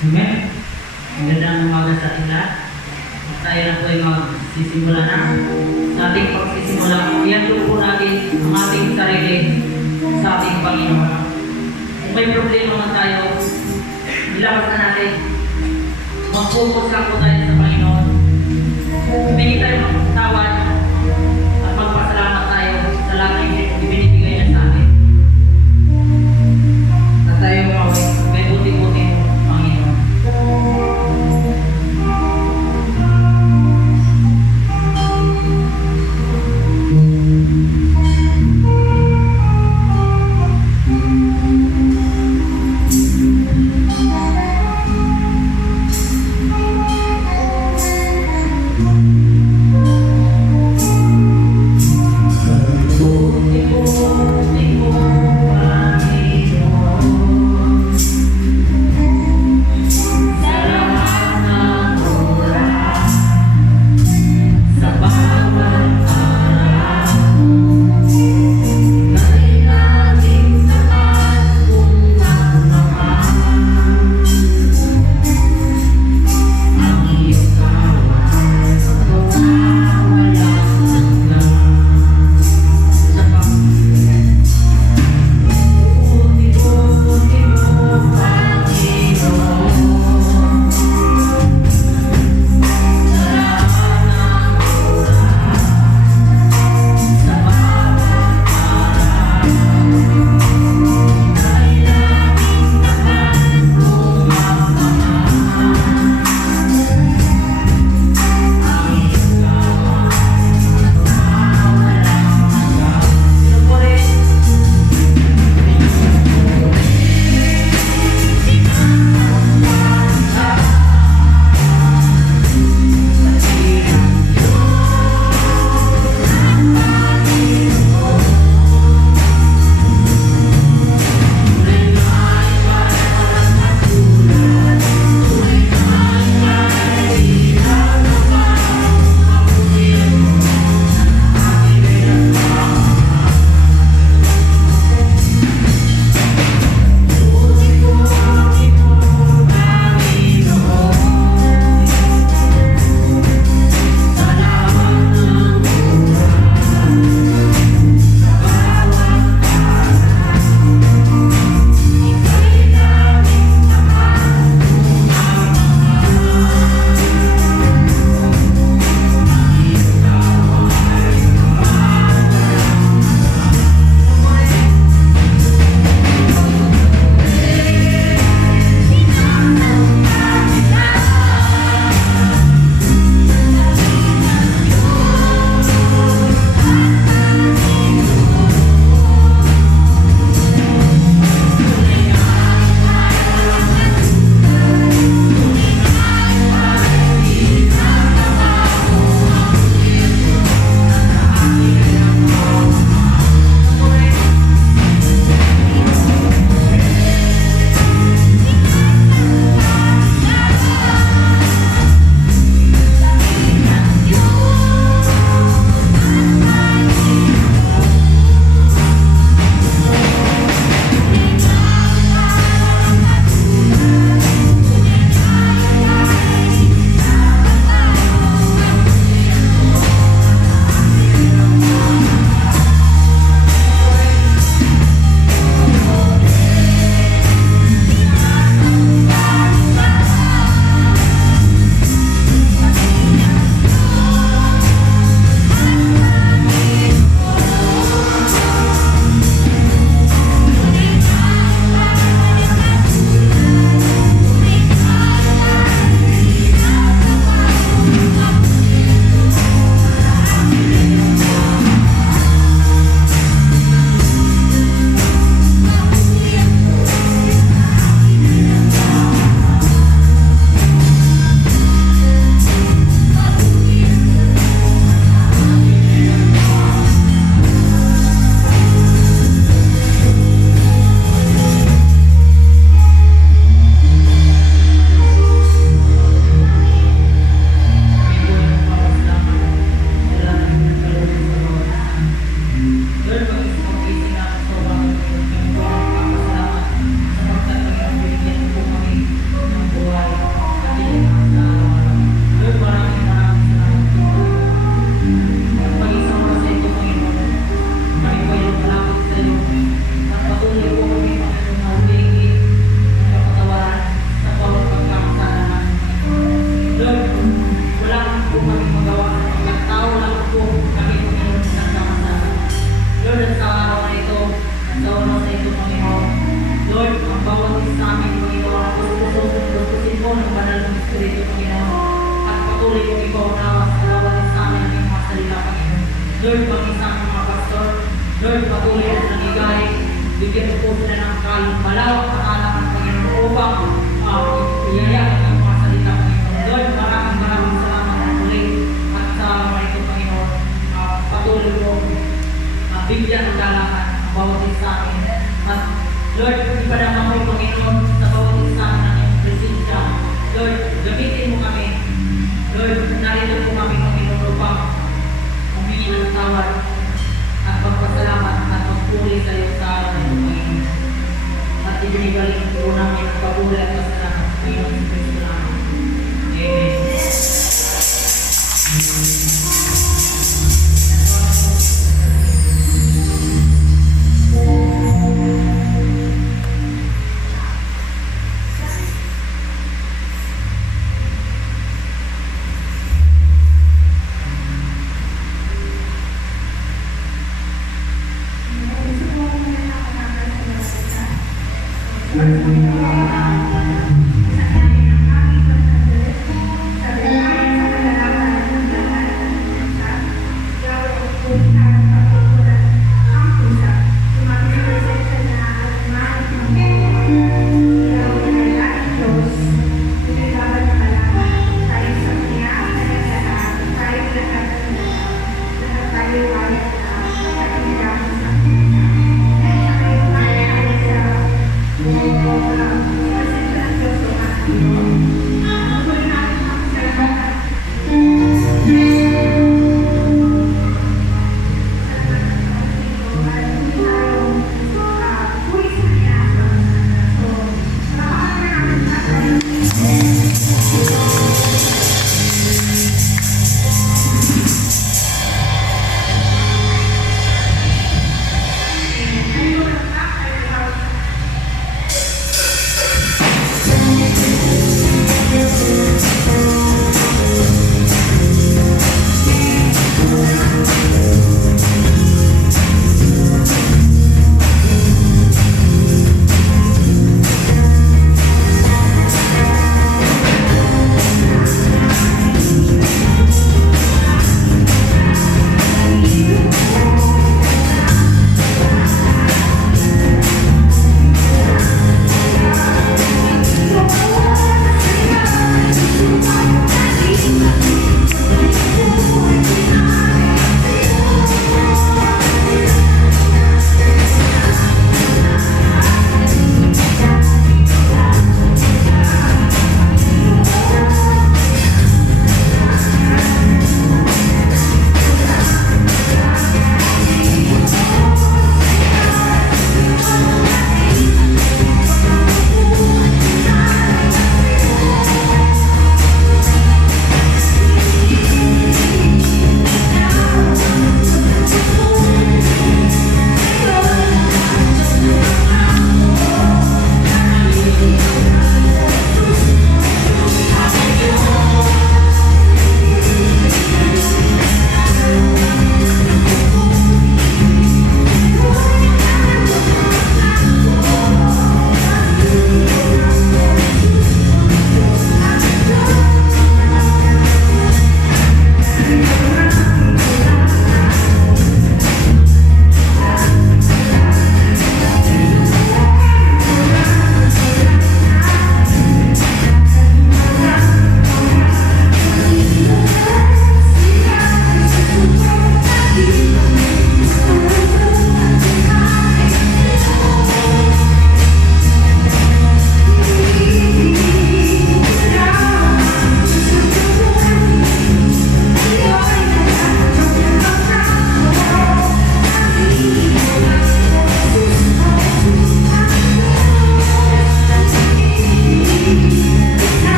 Amen? Magandang umaga sa ating lahat. At tayo na po ay magsisimula na. Sa ating pagsisimula, iyan po natin ang ating sarili sa ating Panginoon. Kung may problema man tayo, ilabas na natin. Mag-focus lang po tayo sa Panginoon. Humingi tayo magtawad at magpasalamat tayo sa lahat ng ibinibigay niya sa atin. At tayo may buti-buti Panginoon. patuloy kong ipaunawa sa bawat isa namin ang mga salita, Panginoon. Lord, pag-isa ang mga pastor, Lord, patuloy na nanigay, bigyan mo po sila ng malawak na kaalaman, Panginoon, upang iyayakan ang mga salita, Panginoon. Lord, maraming salamat na muli at sa mga ito, Panginoon. Patuloy po bigyan ng kaalaman ang bawat isa amin. At Lord, ipadama mo, Panginoon, sa bawat isa ng iyong presensya. Lord, gamitin mo kami. Lord, narito po kami, Panginoon, upang humingi ng tawad at magpasalamat at magpuli sa iyo sa araw na ito, Panginoon. At ibinibalik po namin ang papuli at pasalamat sa Panginoon sa Kristo namin. Amen.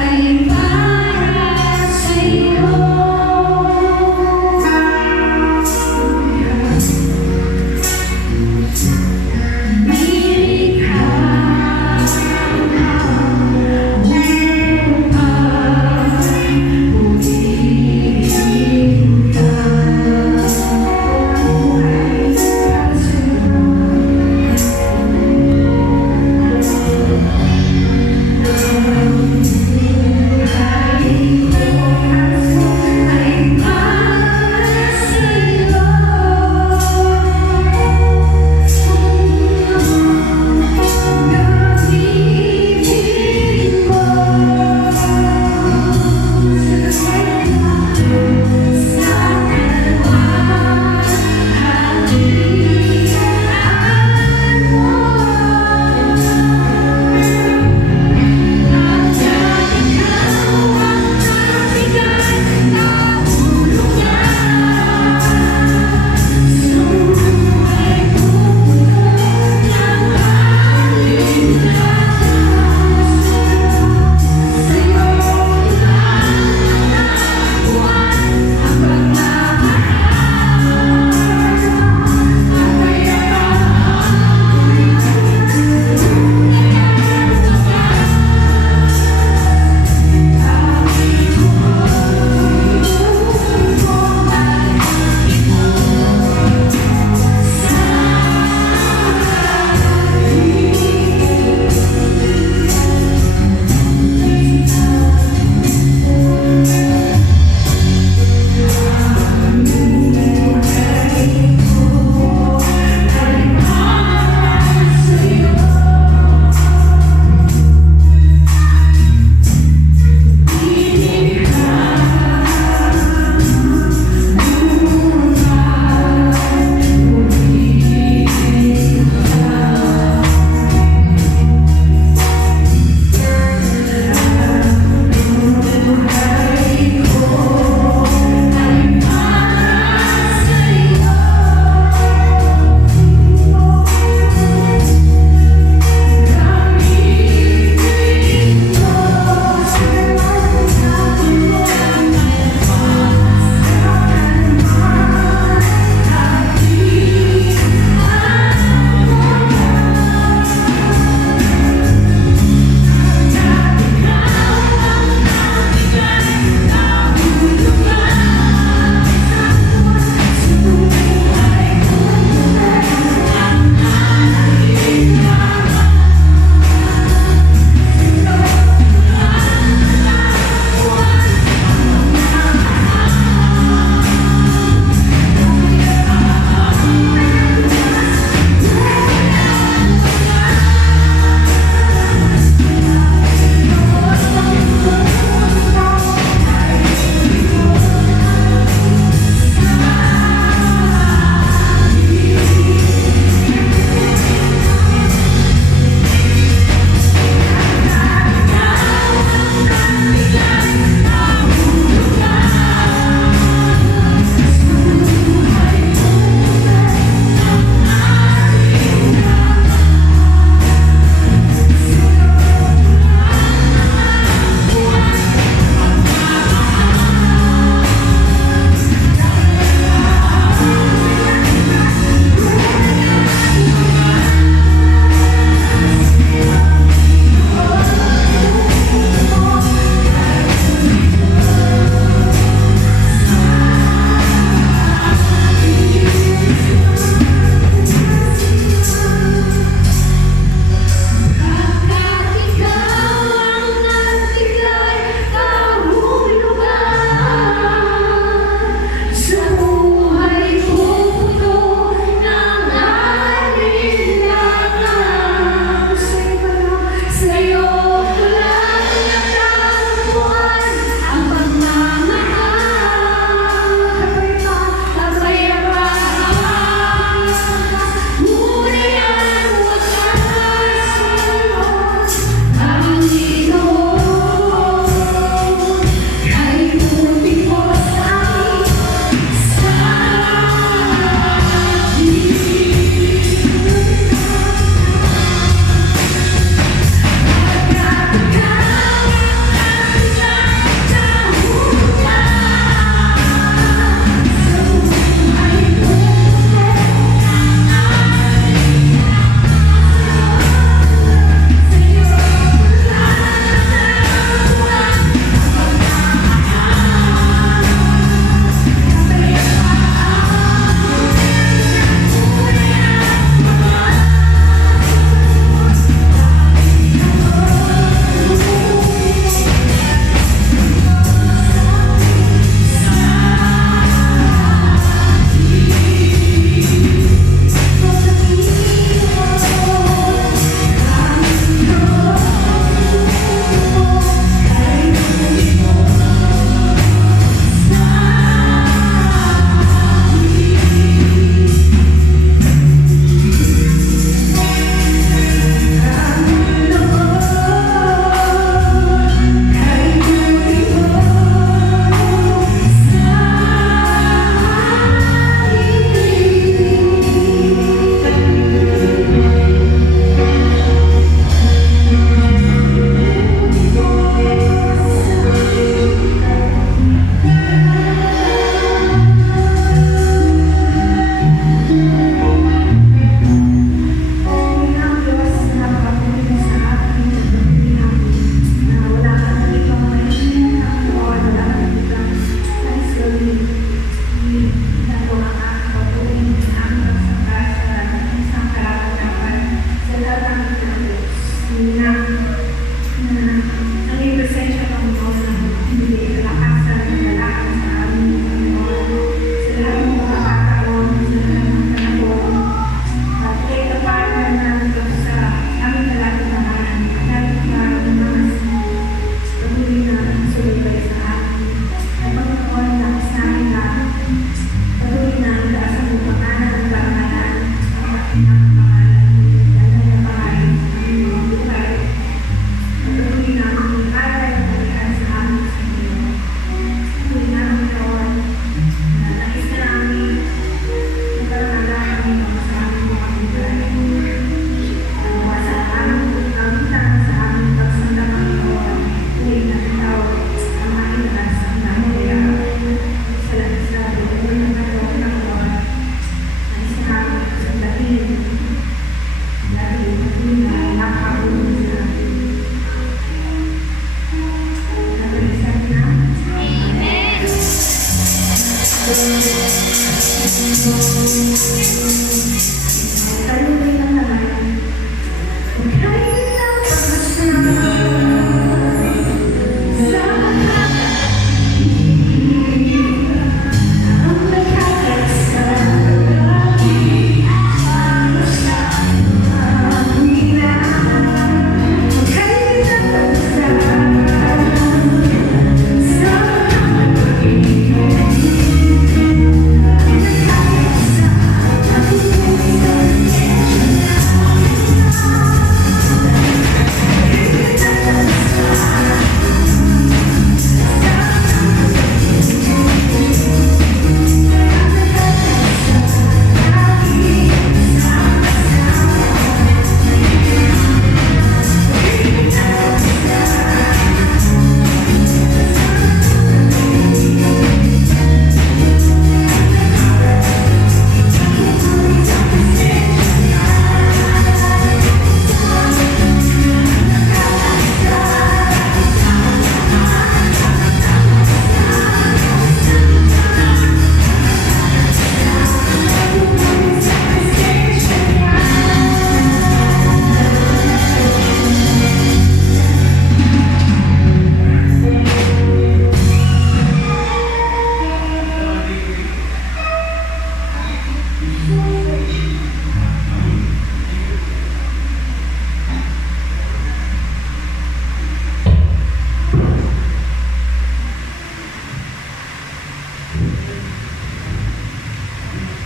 Ay para sa'yo. Nilikha upang purihin ka. Buhay para sa'yo.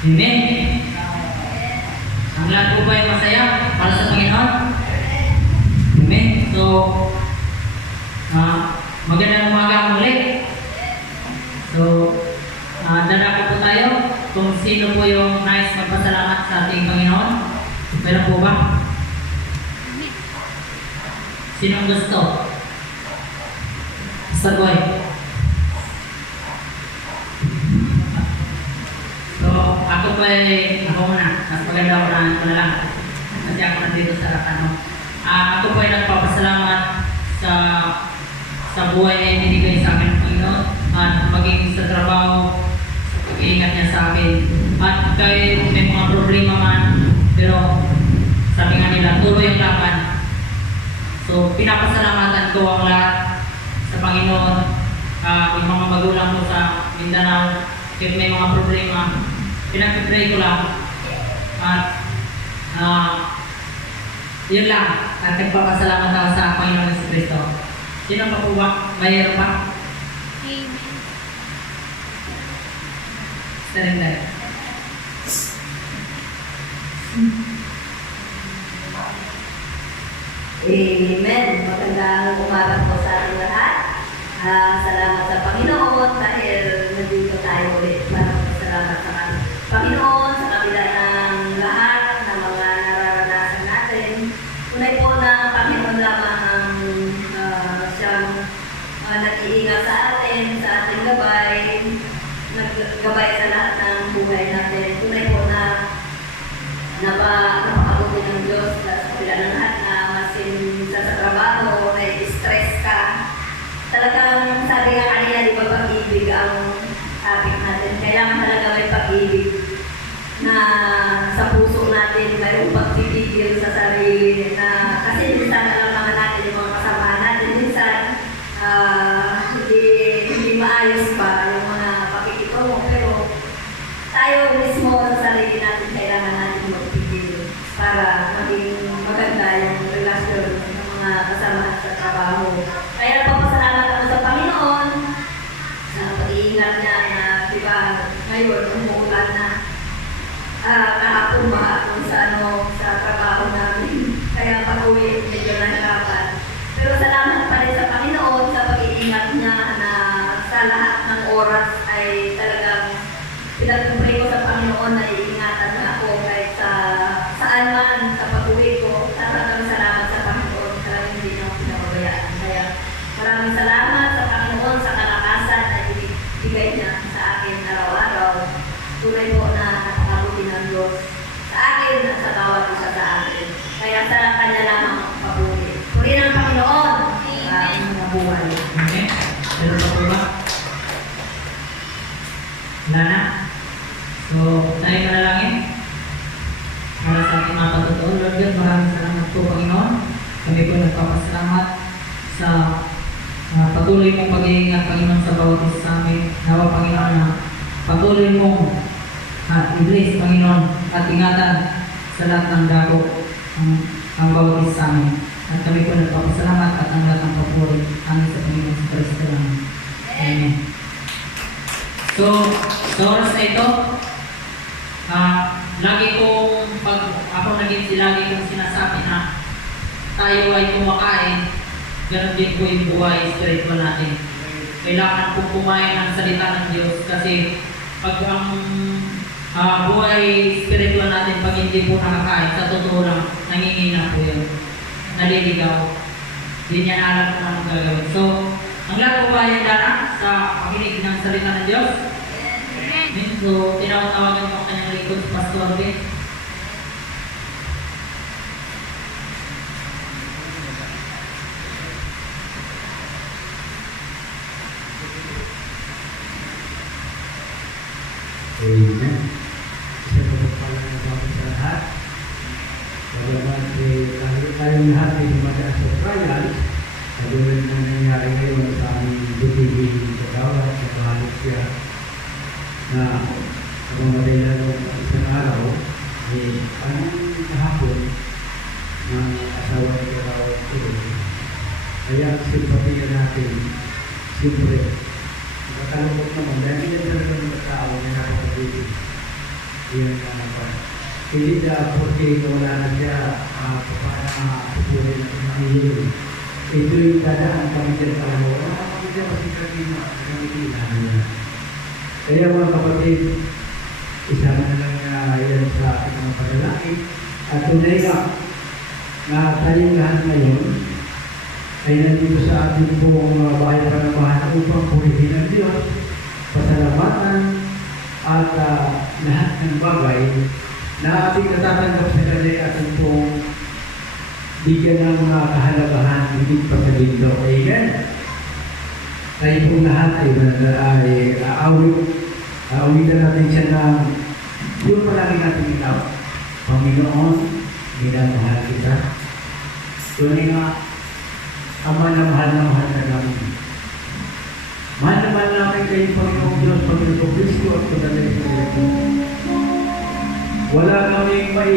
Amen. Ang lahat po ba ay masaya para sa Panginoon? Amen. So, magandang umaga muli. So, dadako po tayo kung sino po yung nais magpasalamat sa ating Panginoon. Meron po ba? Sinong gusto? Pastor Boy. So, ako muna. Mas maganda ako na lang. Kasi ako nandito sa ano. Ako po ay nagpapasalamat sa buhay na ibinigay sa akin ng Panginoon at maging sa trabaho, sa pag-iingat niya sa akin. At kahit may mga problema man, pero sabi nga nila, tuloy ang laban. So, pinapasalamatan ko ang lahat sa Panginoon. Yung mga magulang mo sa Mindanao, kahit may mga problema, pinag-pray ko lang. At yun lang. At nagpapasalamat ako sa Panginoon ng Kristo. Sino pa po ba? Mayroon pa? Amen. Surrender. Amen. Magandang umaga po sa ating lahat. Salamat sa Panginoon dahil nandito tayo ulit para magpasalamat sa Panginoon sa kabila ng lahat ng mga nararanasan natin. Tunay po na ang Panginoon lamang ang siyang nag-iingat sa atin, sa ating gabay, naggabay sa lahat ng buhay natin. Tunay po na napakabuti ng Diyos sa kabila ng lahat na masin sa trabaho, na-stress ka. Talagang sabi nga kanina, di ba, pag-ibig ang topic natin. Kailangan talaga may pag-ibig na sa puso natin, mayroong pagpipigil sa sarili na kasi minsan alam naman natin yung mga kasama natin. Minsan, hindi maayos pa yung mga pakikitungo. Pero tayo mismo sa sarili natin, kailangan natin magpigil para maging maganda yung relasyon ng mga kasama sa trabaho. Kaya papasalamat ako sa Panginoon sa pag-iingat niya na, di ba, ngayon umuulan na. Kahapon mahapon sa trabaho namin. Kaya pag-uwi, medyo nahirapan. Pero salamat pa rin sa Panginoon sa pag-iingat niya na sa lahat ng oras ay talagang pinag-pray ko sa Panginoon na iingatan na ako kahit saan man sa pag-uwi ko. Talagang salamat sa Panginoon. Talagang hindi na ako pinababayaan. Kaya maraming salamat sa Panginoon sa kalakasan na ibigay niya sa akin araw-araw. tayo manalangin. Para sa ating mga patotoo, Lord God, maraming salamat po, Panginoon. Kami po nagpapasalamat sa patuloy mong pag-iingat, Panginoon, sa bawat isa sa amin. Nawa, Panginoon, na patuloy mong i-bless, Panginoon, at ingatan sa lahat ng dago ang bawat isa sa amin. At kami po nagpapasalamat at ang lahat ng papuri amin sa Panginoon sa Kristo lang. Amen. So, sa oras na ito, lagi kong ako lagi kong sinasabi na tayo ay kumakain, ganun din po yung buhay spiritual natin. Kailangan po kumain ng salita ng Diyos kasi pag ang buhay spiritual natin, pag hindi po nakakain, sa totoo lang, nangingina po yun. Naliligaw. Hindi niya alam kung anong gagawin. So, ang lahat po ba yung dara sa pakinig ng salita ng Diyos? So, tinawag-tawagan ko ang kanyang likod, Pastor Ben. Amen. Isa po pala ng Panginoon sa lahat. Bagamat tayong lahat ay dumadaan sa trials, katulad na nangyari ngayon sa aming butibing kagawad, sa kahalit siya, na mamatay na ng isang araw, anong kahapon ng asawa ni kagawad ko. Kaya simpatiya natin, siyempre, makalungkot naman, dahil yan talaga ng tao na nakapagpapit. Yan na hindi na porque wala na siya para pupunin at mahihilo. Ito yung dadaan kami dyan tao. Kami dyan kasi kami niya. Kaya mga kapatid, isa na lang yan sa ating mga panalangin. At tunay na tayong lahat ngayon ay nandito sa ating buong bahay panamahan upang purihin ang Diyos, pasalamatan at lahat ng bagay na ating natatanggap sa Kanya at pong bigyan ng kahalagahan higit pa sa lindo. Amen? Tayo pong lahat ay aawitan natin siya ng yung palagi natin ikaw. Panginoon, minamahal kita. Tunay nga, Ama na mahal ka namin. Mahal na mahal namin kayo, Panginoong Diyos, Panginoong Kristo at Pagdalay sa Ito. Wala kaming may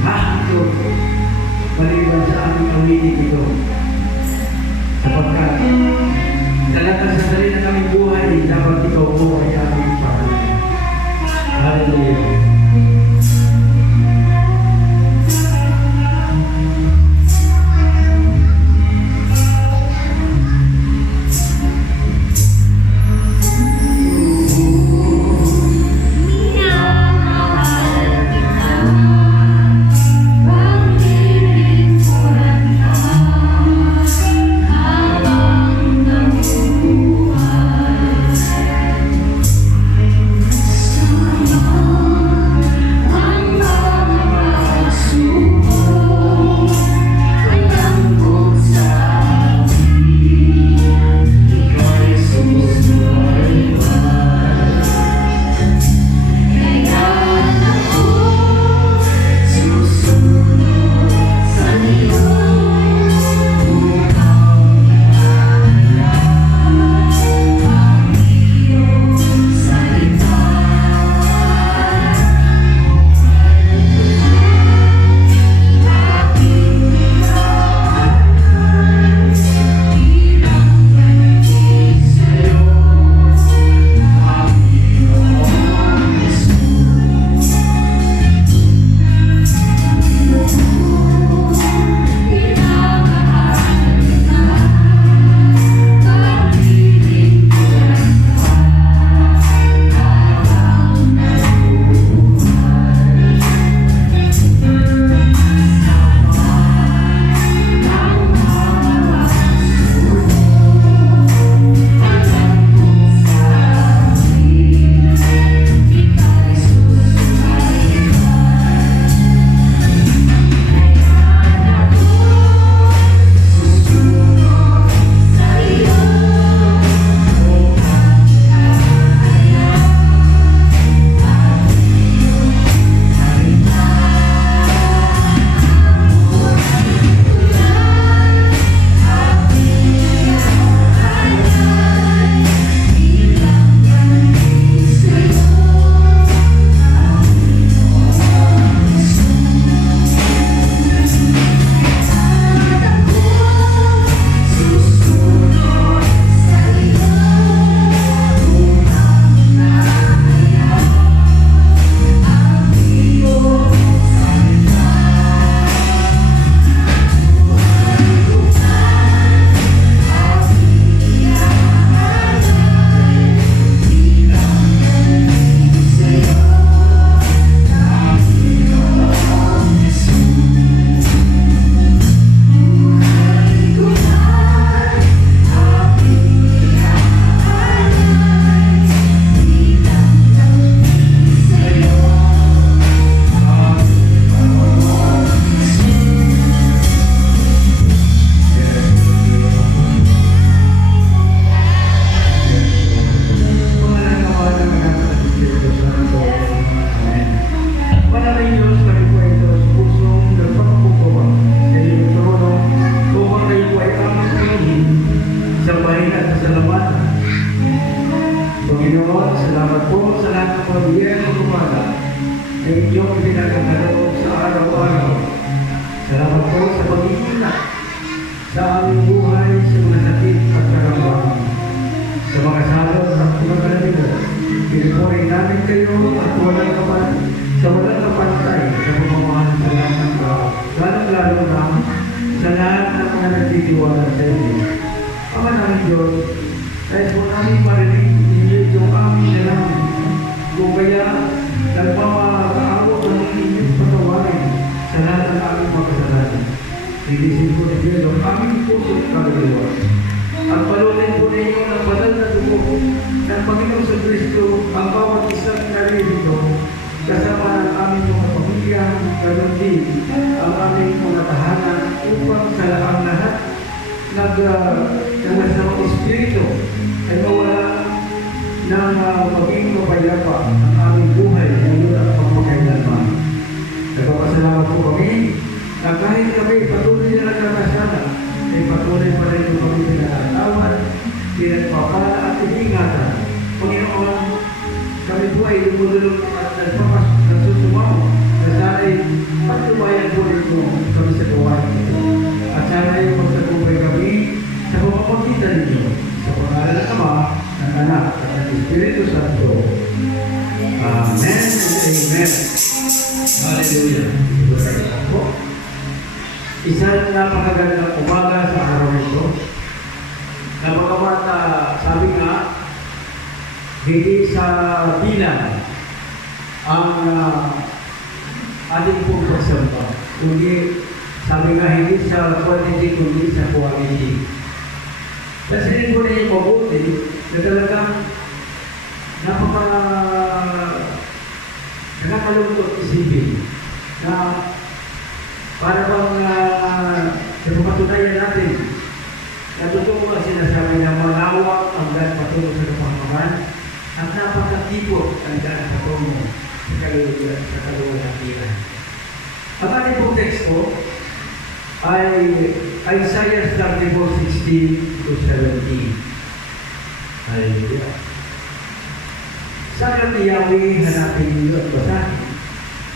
hahito maliban sa aming awitin ito. Sapagkat talagang sa sarili na kaming buhay, dapat ikaw po ay aming pangalan. Hallelujah. Habang na inyong pinagkakaloob sa araw-araw. Salamat po sa pag-iingat sa aming buhay, sa mga sakit at karamdaman. Sa mga salot at mga kalamitan, pinipurin namin kayo at sa walang kapantay sa pamamahan sa lahat ng tao. Lalong-lalo na sa lahat ng mga nagtitiwala sa inyo. Ama namin Diyos, dahil po namin marinig ninyo itong aming nalaman. Kung kaya, nagmamakaabot ng inyong patawarin sa lahat ng aming mga kasalanan. Lilisin po ninyo ang aming puso at kaluluwa. At palutin po ninyo ng banal na dugo ng Panginoon sa Kristo ang bawat isang naririto kasama ng aming mga pamilya, ganoon din ang aming mga tahanan upang sa ang lahat nagnasamang espiritu ay mawala ng maging mapayapa ang aming buhay ngayon at pagpakailanman. Nagpapasalamat po kami na kahit kami patuloy na nagkakasala, ay patuloy pa rin yung kami pinakatawan, pinagpapala at iningatan. Panginoon, kami po ay lumululog at nagsusumaw na sana'y patubayan po rin mo kami sa gawain ito. At sana'y magtagumpay kami sa pamamagitan ninyo sa pangalan ng Ama, ng Anak, at ng Espiritu Santo. Amen and Amen. Hallelujah. Isang napakagandang umaga sa araw nito. Na bagamat sabi nga, hindi sa bilang ang ating pong pagsamba. Kundi, sabi nga, hindi sa quantity, kundi sa quality. Kasi ko na yung mabuti na talagang nakakalungkot isipin na para bang napapatunayan natin na totoo ang sinasabi na malawak ang daan patungo sa kapangkaman at napakatipot ang daan patungo sa kaluwalhatian. Ang ating pong teksto ay Isaiah 34:16-17. Hallelujah. Sa ni Yahweh hanapin ninyo at basahin,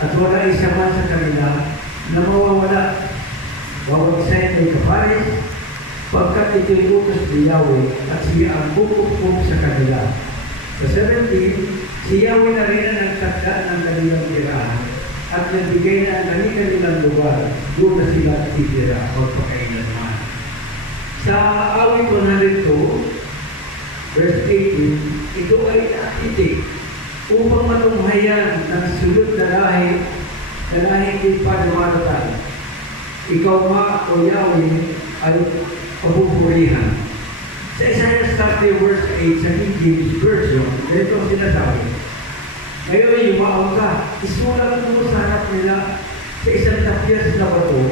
at wala isa man sa kanila na mawawala. Wawagsayin ay kapares, pagkat ito'y utos ni Yahweh at siya ang bukok sa kanila. Sa 17, si Yahweh na rin ang nagtakda ng kanilang tirahan at nagbigay na ang kanilang lugar, doon na sila titira magpakailanman. Sa awit 102, verse 18, ito ay natitik upang matunghayan ng sulod na lahi hindi pa dumadatay. Ikaw nga, O Yahweh, ay pabuburihan. Sa Isaiah 30 verse 8 sa King James Version, ito ang sinasabi. Ngayon, yumaon ka, isulat mo sa harap nila sa isang tapyas na bato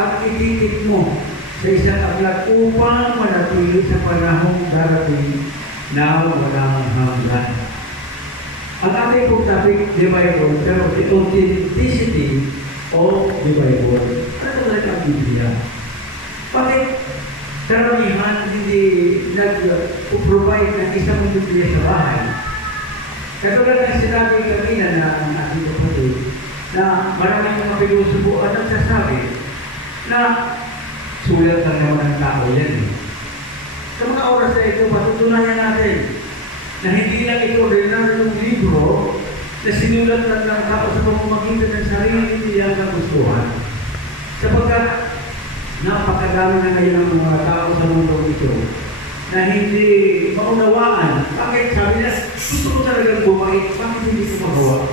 at ititik mo sa isang aklat upang manatili sa panahong darating na walang hanggan. Ang ating pong topic, the Bible, pero the authenticity of the Bible. Ano talaga ang Biblia? Bakit karamihan hindi nag-provide ng isang Biblia sa bahay? Katulad ng sinabi kanina na ang ating kapatid, na maraming mga pilosopo at nagsasabi na sulat lang naman ng tao yan. Sa mga oras na ito, patutunayan natin na hindi lang ito ordinaryong libro na sinulat lang ng tao sa pamamagitan ng sarili niyang kagustuhan. Sapagkat napakadami na ngayon ang mga tao sa mundo ito na hindi maunawaan. Bakit sabi na, gusto ko talagang bumait, bakit hindi ko magawa?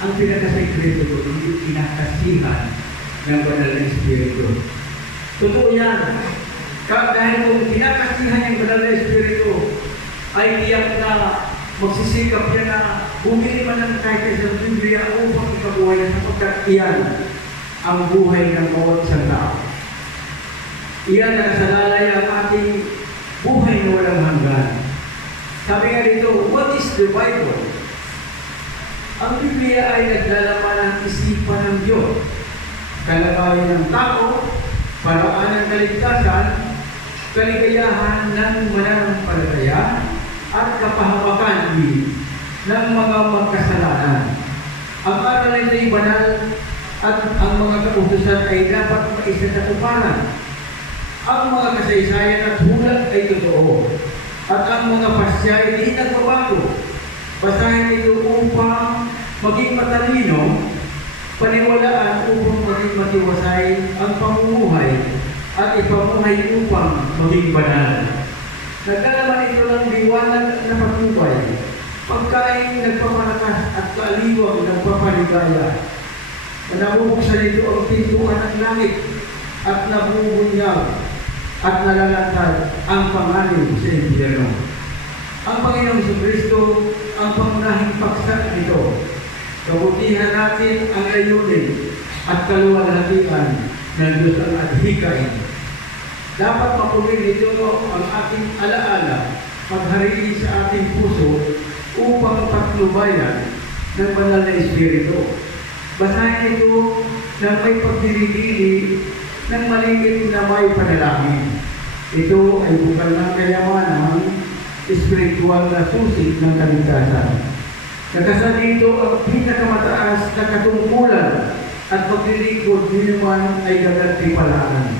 Ang pinakasekreto ko, hindi pinakasihan ng banal na Espiritu. Totoo yan. Dahil kung pinakasihan yung banal na Espiritu, ay tiyak na magsisikap yan na bumili man ng kahit isang Biblia upang ikabuhay na sapagkat iyan ang buhay ng bawat isang tao. Iyan ang salalay ang ating buhay na walang hanggan. Sabi nga dito, what is the Bible? Ang Biblia ay naglalaman ng isipan ng Diyos, kalagayan ng tao, paraan ng kaligtasan, kaligayahan ng mananampalataya, at kapahamakan din ng mga magkasalanan. ang mga kautusan ay dapat maisasatuparan. Ang mga kasaysayan at hulat ay totoo. At ang mga pasya ay di nagbabago. Basahin ito upang maging matalino, paniwalaan upang maging matiwasay ang pamumuhay, at ipamuhay upang maging banal. Nagkalaman ito ng liwanag na patnubay, pagkain nagpapalakas at kaaliwang nagpapaligaya. Nabubuksan ito ang pintuan ng langit at nabubunyag at nalalantad ang panganib sa impyerno. Ang Panginoong Jesucristo ang pangunahing paksa nito. Kabutihan natin ang layunin at kaluwalhatian ng Diyos ang adhikain. Dapat mapunin ito ang ating alaala, maghariin sa ating puso upang patnubayan ng banal na Espiritu. Basahin ito ng may pagdilidili ng maligit na may panalangin. Ito ay bukal ng kayamanan, espiritual na susi ng kaligtasan. Nakasal dito ang pinakamataas na katungkulan at paglilingkod ninuman ay gagantipalaan.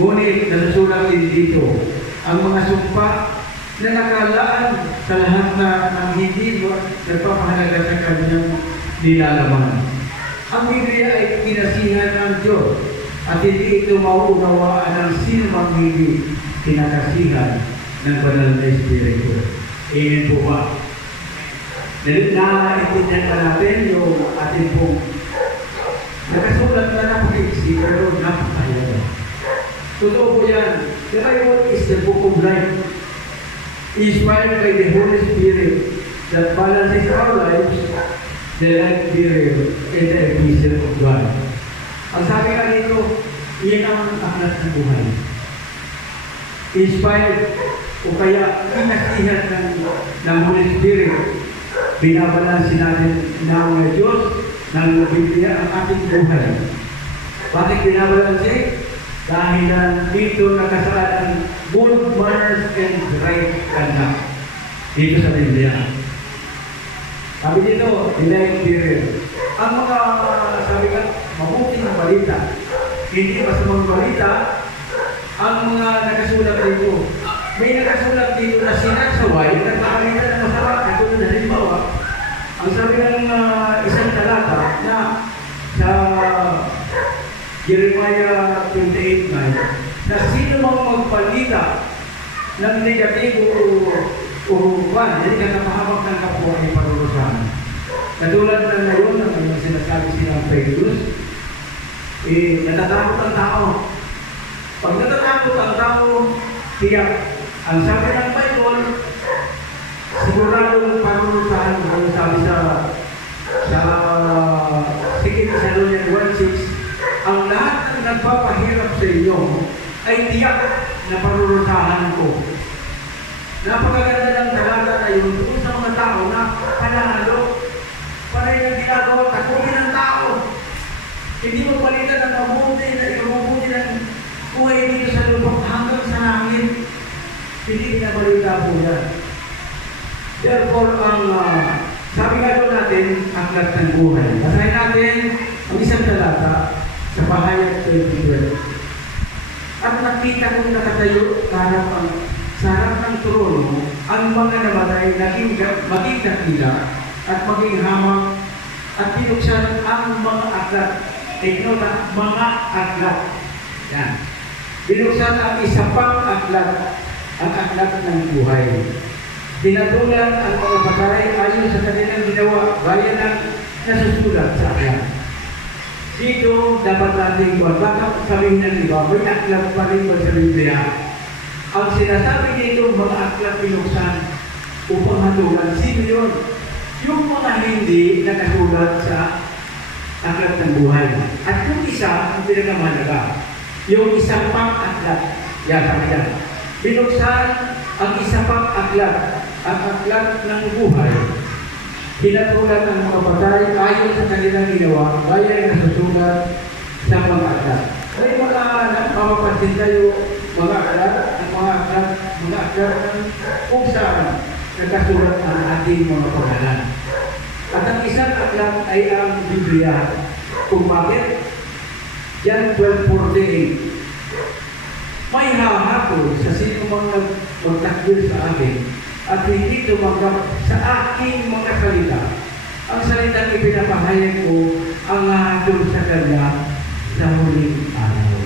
Ngunit nasusulat din dito ang mga sumpa na nakalaan sa lahat ng hindi nagpapahalaga sa kanyang nilalaman. Ang Biblia ay kinasihan ng Diyos at hindi ito mauunawaan ng sino mang hindi kinakasihan ng banal na Espiritu. Amen po ba? Naiintindihan pa natin yung ating pong nakasulat na napakiksi pero napakahalaga. Totoo po yan. The Bible is the book of life, inspired by the Holy Spirit that balances our lives, the life bearer, and the epistle of God. Ang sabi nga dito, iyan ang aklat ng buhay. Inspired o kaya inasihan ng Holy Spirit, binabalansin natin ng Diyos ng Biblia ang ating buhay. Bakit binabalansin? Dahil dito nakasaad ang good manners and right conduct dito sa Biblia. Sabi dito, life bearer. Ang mga sabi ka, mabuting balita, hindi masamang balita, ang mga nakasulat dito. May nakasulat dito na sinasaway, nagpakalita ng masama, katulad na halimbawa, ang sabi ng isang talata na sa Jeremiah 28:9, na sino mang magpalita ng negatibo o ban, hindi katapahamak ng kapwa ay parurusahan. Katulad na ngayon, ang sinasabi silang fake news, natatakot ang tao. Pag natatakot ang tao, tiyak. Ang sabi ng Bible, siguradong parurusahan. Ang sabi sa 2 Thessalonians 1:6, ang lahat ng nagpapahirap sa inyo ay tiyak na parurusahan ko. Napakaganda ng talata na yun doon sa mga tao na panalo. Panay ng ginagawa, takutin ng tao. Hindi mo palitan ng mabuti na ikabubuti ng buhay dito sa lubok hanggang sa langit. Hindi pinabalita po yan. Therefore, ang sabi nga doon natin, aklat ng buhay. Basahin natin ang isang talata sa Pahayag 20:12. At nakita kong nakatayo sa harap ng trono ang mga namatay maging dakila at maging hamak at binuksan ang mga aklat. Take note, mga aklat. Yan. Binuksan ang isa pang aklat, ang aklat ng buhay. Pinatulan ang mga patay ayon sa kanilang ginawa, gaya ng nasusulat sa aklat. Dito dapat natin baka sabihin ng iba, may aklat pa rin ba sa Biblia? Ang sinasabi dito, mga aklat binuksan upang hatulan. Sino yun? Yung mga hindi nakasulat sa aklat ng buhay. At yung isa, ang pinakamahalaga, yung isang pang aklat. Yan, sabi yan. Binuksan ang isa pang aklat, ang aklat ng buhay. Pinatulan ang mga patay ayon sa kanilang ginawa, gaya ng nasusulat sa mga aklat. May mga mapapansin tayo, mga aklat, mga aklat kung saan nagkasulat ang ating mga pangalan. At ang isang aklat ay ang Biblia. Kung bakit? John 12:48. May hahapon sa sino mang magtakwil sa akin at hindi tumanggap sa aking mga salita. Ang salitang ipinapahayag ko ang hahatol sa kanya sa huling araw.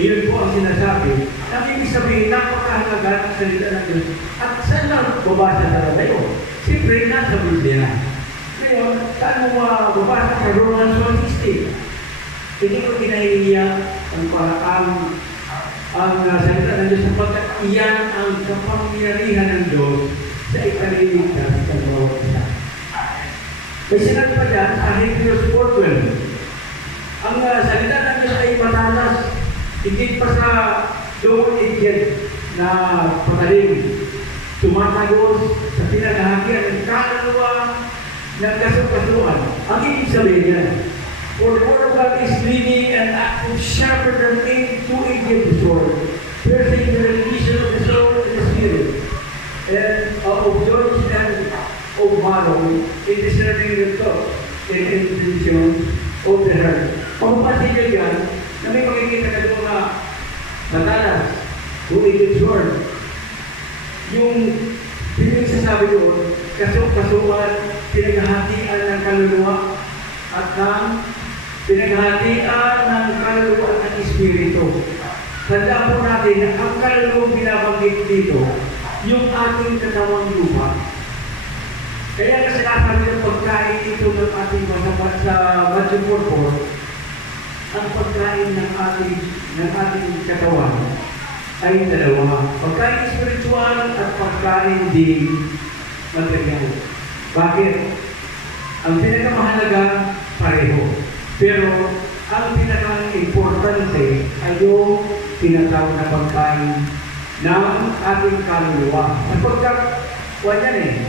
Iyon po ang sinasabi. Ang ibig sabihin, napakahalaga ng salita ng Diyos. At saan na babasa talaga yun? Siyempre, nasa Biblia. Ngayon, saan mo babasa sa Romans 1:16? Hindi ko kinahihiya ang salita ng Diyos sapagkat iyan ang kapangyarihan ng Diyos sa ikaliligtas sa bawat isa. May sinabi pa dyan sa Hebrews 4:12. Ang salita ng Diyos ay matalas, hindi pa sa double-edged na patalim. Tumatagos sa pinaghahakian ng kaluluwa ng kasukasuan. Ang ibig sabihin niya, for the word of God is living and active, sharper than any two-edged sword, piercing the division of the soul and the spirit, and of joints and of marrow, in discerning the thoughts and intentions of the heart. Mapapansin nyo yan, na may makikita ka doon na matalas, two-edged sword. Yung pinagsasabi doon, kasukan, pinaghahatian ng kaluluwa at ng pinaghahatian ng kaluluwa at ng espiritu. Tandaan po natin na ang kaluluwa binabanggit dito, yung ating katawang lupa. Kaya kasi sinasabi ng pagkain ito ng ating masapat sa Matthew 4:4, ang pagkain ng ating katawan ay dalawa. Pagkain spiritual at pagkain din material. Bakit? Ang pinakamahalaga, pareho. Pero ang pinaka-importante ay yung tinatawag na pagkain ng ating kaluluwa. Sapagkat, yan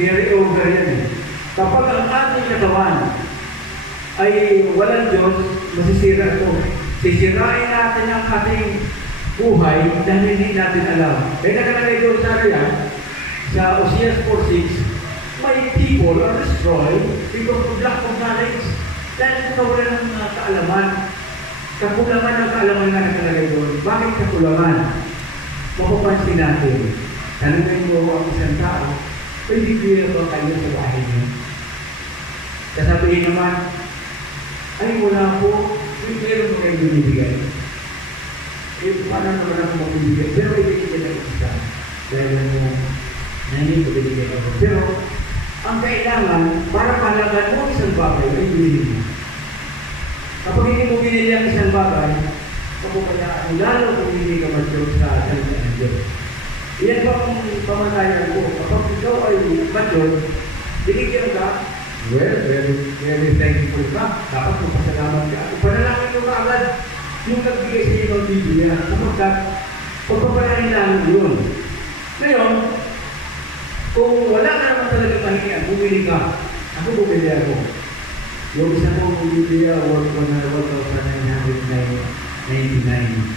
carry over yan Kapag ang ating katawan ay walang Diyos, masisira ito. Sisirain natin ang ating buhay dahil hindi natin alam. Kaya nakalagay doon sa Oseas 4:6, my people are destroyed because of lack of knowledge. Dahil sa kawalan ng kaalaman, kakulangan ng kaalaman na nakalagay doon. Bakit kakulangan? Mapapansin natin. Tanungin mo ang isang tao, pwede clear ba kayo sa bahay niyo? Sasabihin naman, ay wala po, meron mo kayo binibigay. Paano naman ako magbibigay? Pero ibigay na isa. Dahil na hindi ko binigay ako. Pero, ang kailangan, para palagan mo isang bagay, ay binili mo. Kapag hindi mo binili ang isang bagay, kapag lalo kung hindi ka masyod sa salita ng Diyos. Iyan pa ang pamatayan ko. Kapag ikaw ay masyod, binigyan ka, well, very thankful ka. Dapat magpasalamat ka. Ipanalangin mo ka agad yung nagbigay sa iyo ng Biblia. Sapagkat, pagpapalain lang yun. Ngayon, kung wala ka naman talaga mahinga, bumili ka. Ako bumili ako. Yung isa kong Biblia, worth 1,999.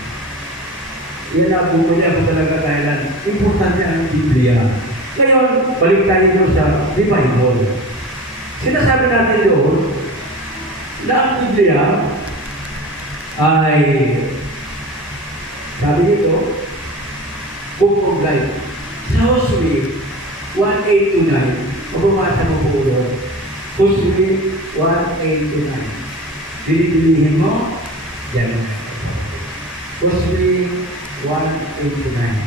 Yan na, bumili ako talaga dahil importante ang Biblia. Ngayon, balik tayo doon sa Bible. Sinasabi natin doon na ang Biblia ay, sabi dito, Book of Life. Sa Hosea 1:8-9, mababasa mo po doon. Hosea 1:8-9. Dilihin mo, yan. Hosea 1:8-9.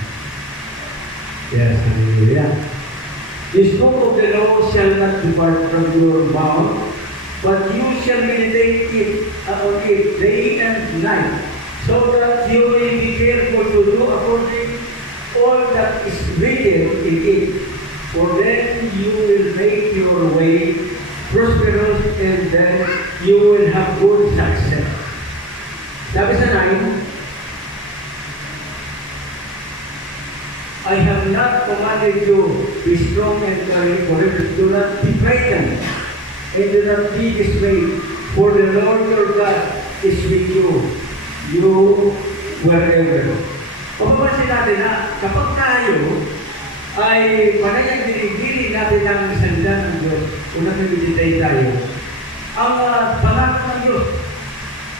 Yes, hallelujah. This book of the law shall not depart from your mouth, but you shall meditate on it day and night, so that you may be careful to do according all that is written in it. For then you will make your way prosperous, and then you will have good success. Sabi sa 9, I have not commanded you, be strong and courageous. Do not be frightened, and do not be dismayed, for the Lord your God is with you wherever. Papapansin natin na kapag tayo ay panayang dinigili natin ang salita ng Diyos, kung nag-meditate tayo, ang pangako ng Diyos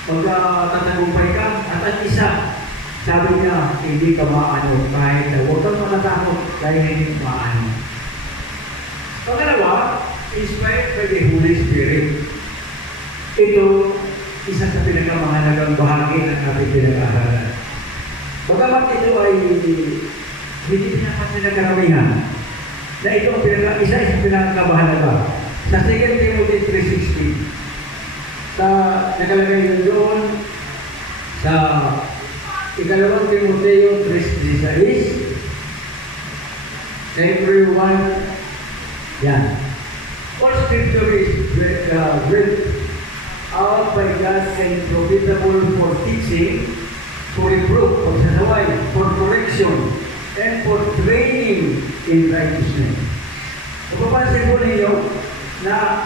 magtatagumpay ka. At ang isa, sabi niya, hindi ka maano kahit huwag kang matatakot dahil hindi maano. Pangalawa, inspired by the Holy Spirit. Ito, isa sa pinakamahalagang bahagi ng ating pinag-aaralan. Bagamat ito ay hindi pinapansin na karamihan, na ito ang isa sa pinakamahalaga. Sa 2 Timothy 3:16, nakalagay doon sa 2 Timoteo 3:16, everyone, yan. All scripture is read out by God and profitable for teaching, for reproof, pagsasaway, for correction, and for training in righteousness. Mapapansin po ninyo na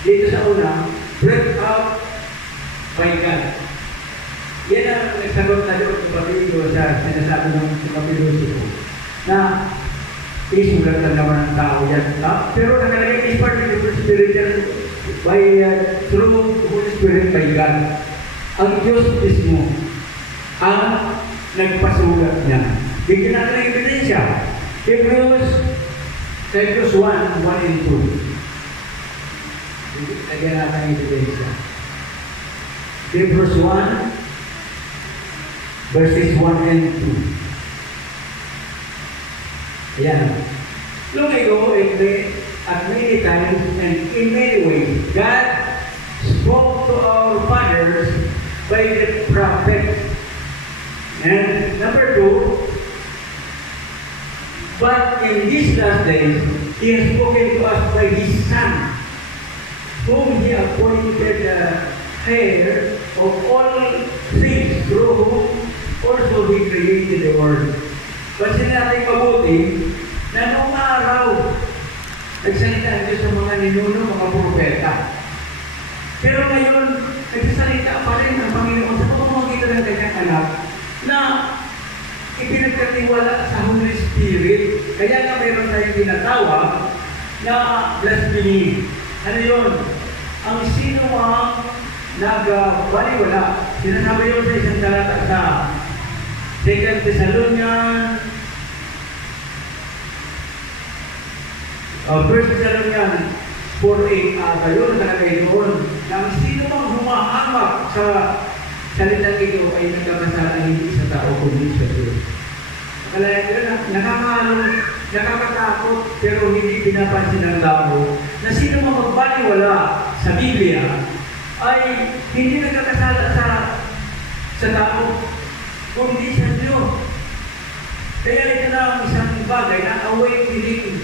dito sa una, read out by God. Yan ang nagsagot na doon sa kapitulo sa sinasabi ng kapitulo na isulat lang naman ng tao yan. Pero nakalagay is part of the spiritual by through Holy Spirit by God. Ang Diyos mismo ang nagpasulat niya. Bigyan natin ng ebidensya. Hebrews 1:1 and 2. Bigyan natin ng ebidensya. Hebrews 1 verses 1 and 2. Ayan. Long ago, at many times and in many ways, God spoke to our fathers by the prophets. And number 2, but in these last days, He has spoken to us by His Son, whom He appointed heir of all things, through whom also He created the world. Pansin natin mabuti na noong araw, nagsalita ang Diyos sa mga ninuno, mga propeta. Pero ngayon, nagsasalita pa rin ang Panginoon sa pamamagitan ng kanyang anak na ipinagkatiwala sa Holy Spirit. Kaya nga mayroon tayong tinatawag na blasphemy. Ano yun? Ang sino ang nagbaliwala. Sinasabi yun sa isang talata sa 2 Thessalonians, 1 Thessalonians 4:8, ayun, nakalagay doon, na ang sino mang humahamak sa salitang ito ay nagkakasala hindi sa tao kundi sa Diyos. Nakalagay doon, nakakatakot pero hindi pinapansin ng tao na sino mang magbaliwala sa Biblia ay hindi nagkakasala sa tao kundi sa Diyos. Kaya ito na ang isang bagay na awakening.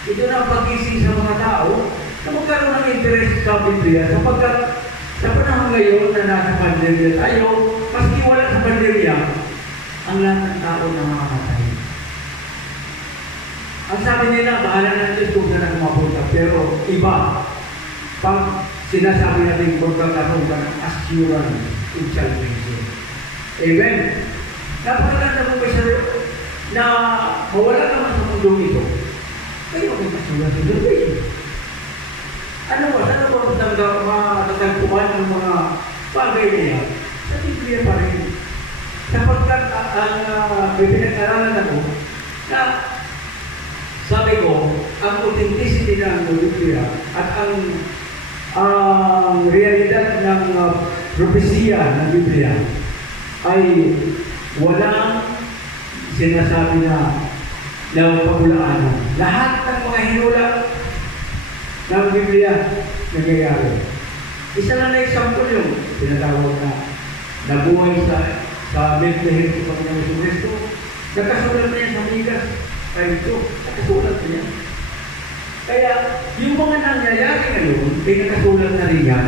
Ito na ang pagising sa mga tao na magkaroon ng interest sa Biblia sapagkat sa panahon ngayon na nasa pandemya tayo, maski wala sa pandemya, ang lahat ng tao na makamatay. Ang sabi nila, bahala na Diyos kung saan ang mapunta. Pero iba, pag sinasabi natin kung magkakaroon ka ng assurance in salvation. Amen. Napakaganda po ba siya na mawala naman sa mundo ito. Kayo may kasulat sa salvation. Ano ba? Saan ba matatagpuan ng mga bagay niya? Sa Biblia pa rin. Sapagkat ang pinag-aralan ako na sabi ko, ang authenticity ng Biblia at ang realidad ng propesya ng Biblia ay walang sinasabi na pagulaanan. Lahat ng mga hinula ng Biblia nangyayari. Isa lang na example yung pinatawag na nabuhay sa Bethlehem sa Panginoon Kristo. Nakasulat na yan sa Migas 5:2. Nakasulat na yan. Kaya yung mga nangyayari ngayon, pinakasulat na rin yan.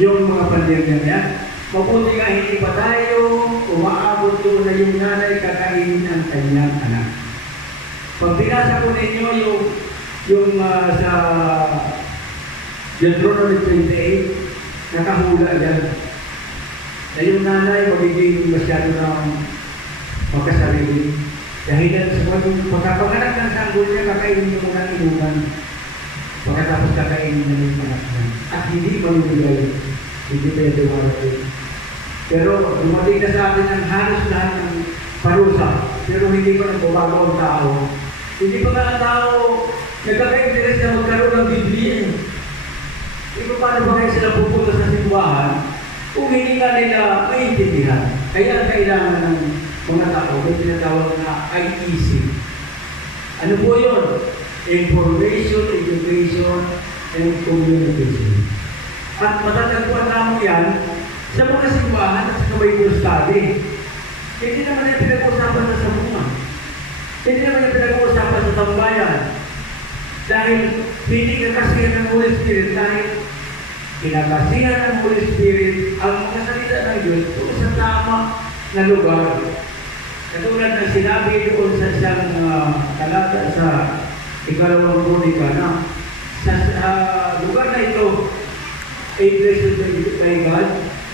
Yung mga pandemya yan. Mabuti nga hindi pa tayo umaabot doon na yung nanay kakainin ang kanyang anak. Pag binasa ko ninyo yung sa Deuteronomy 28, nakahula yan. Na yung nanay magiging masyado ng magkasarili. Dahil sa pagkapanganak ng sanggol niya, kakainin yung mga inuman. Pagkatapos kakainin na yung anak niya. At hindi manubigay hindi tayo dumarating. Pero dumating na sa atin ang halos lahat ng parusa, pero hindi pa nagbabago ang tao. Hindi pa nga ang tao nagkaka-interest na magkaroon ng Biblia. Ito paano ba kayo sila pupunta sa simbahan kung hindi nga nila maintindihan? Kaya kailangan ng mga tao may tinatawag na IEC. Ano po yun? Information, Education, and Communication. At matatagpuan namin yan sa mga simbahan at sa Bible study. Hindi naman yung pinag-uusapan sa sabungan. Hindi naman yung pinag-uusapan sa tambayan. Dahil hindi kakasihan ng Holy Spirit, dahil kinakasihan ng Holy Spirit ang mga salita ng Diyos kung sa tama na lugar. Katulad ng sinabi doon sa isang talata sa ikalawang kronika na sa lugar na ito, a place by God,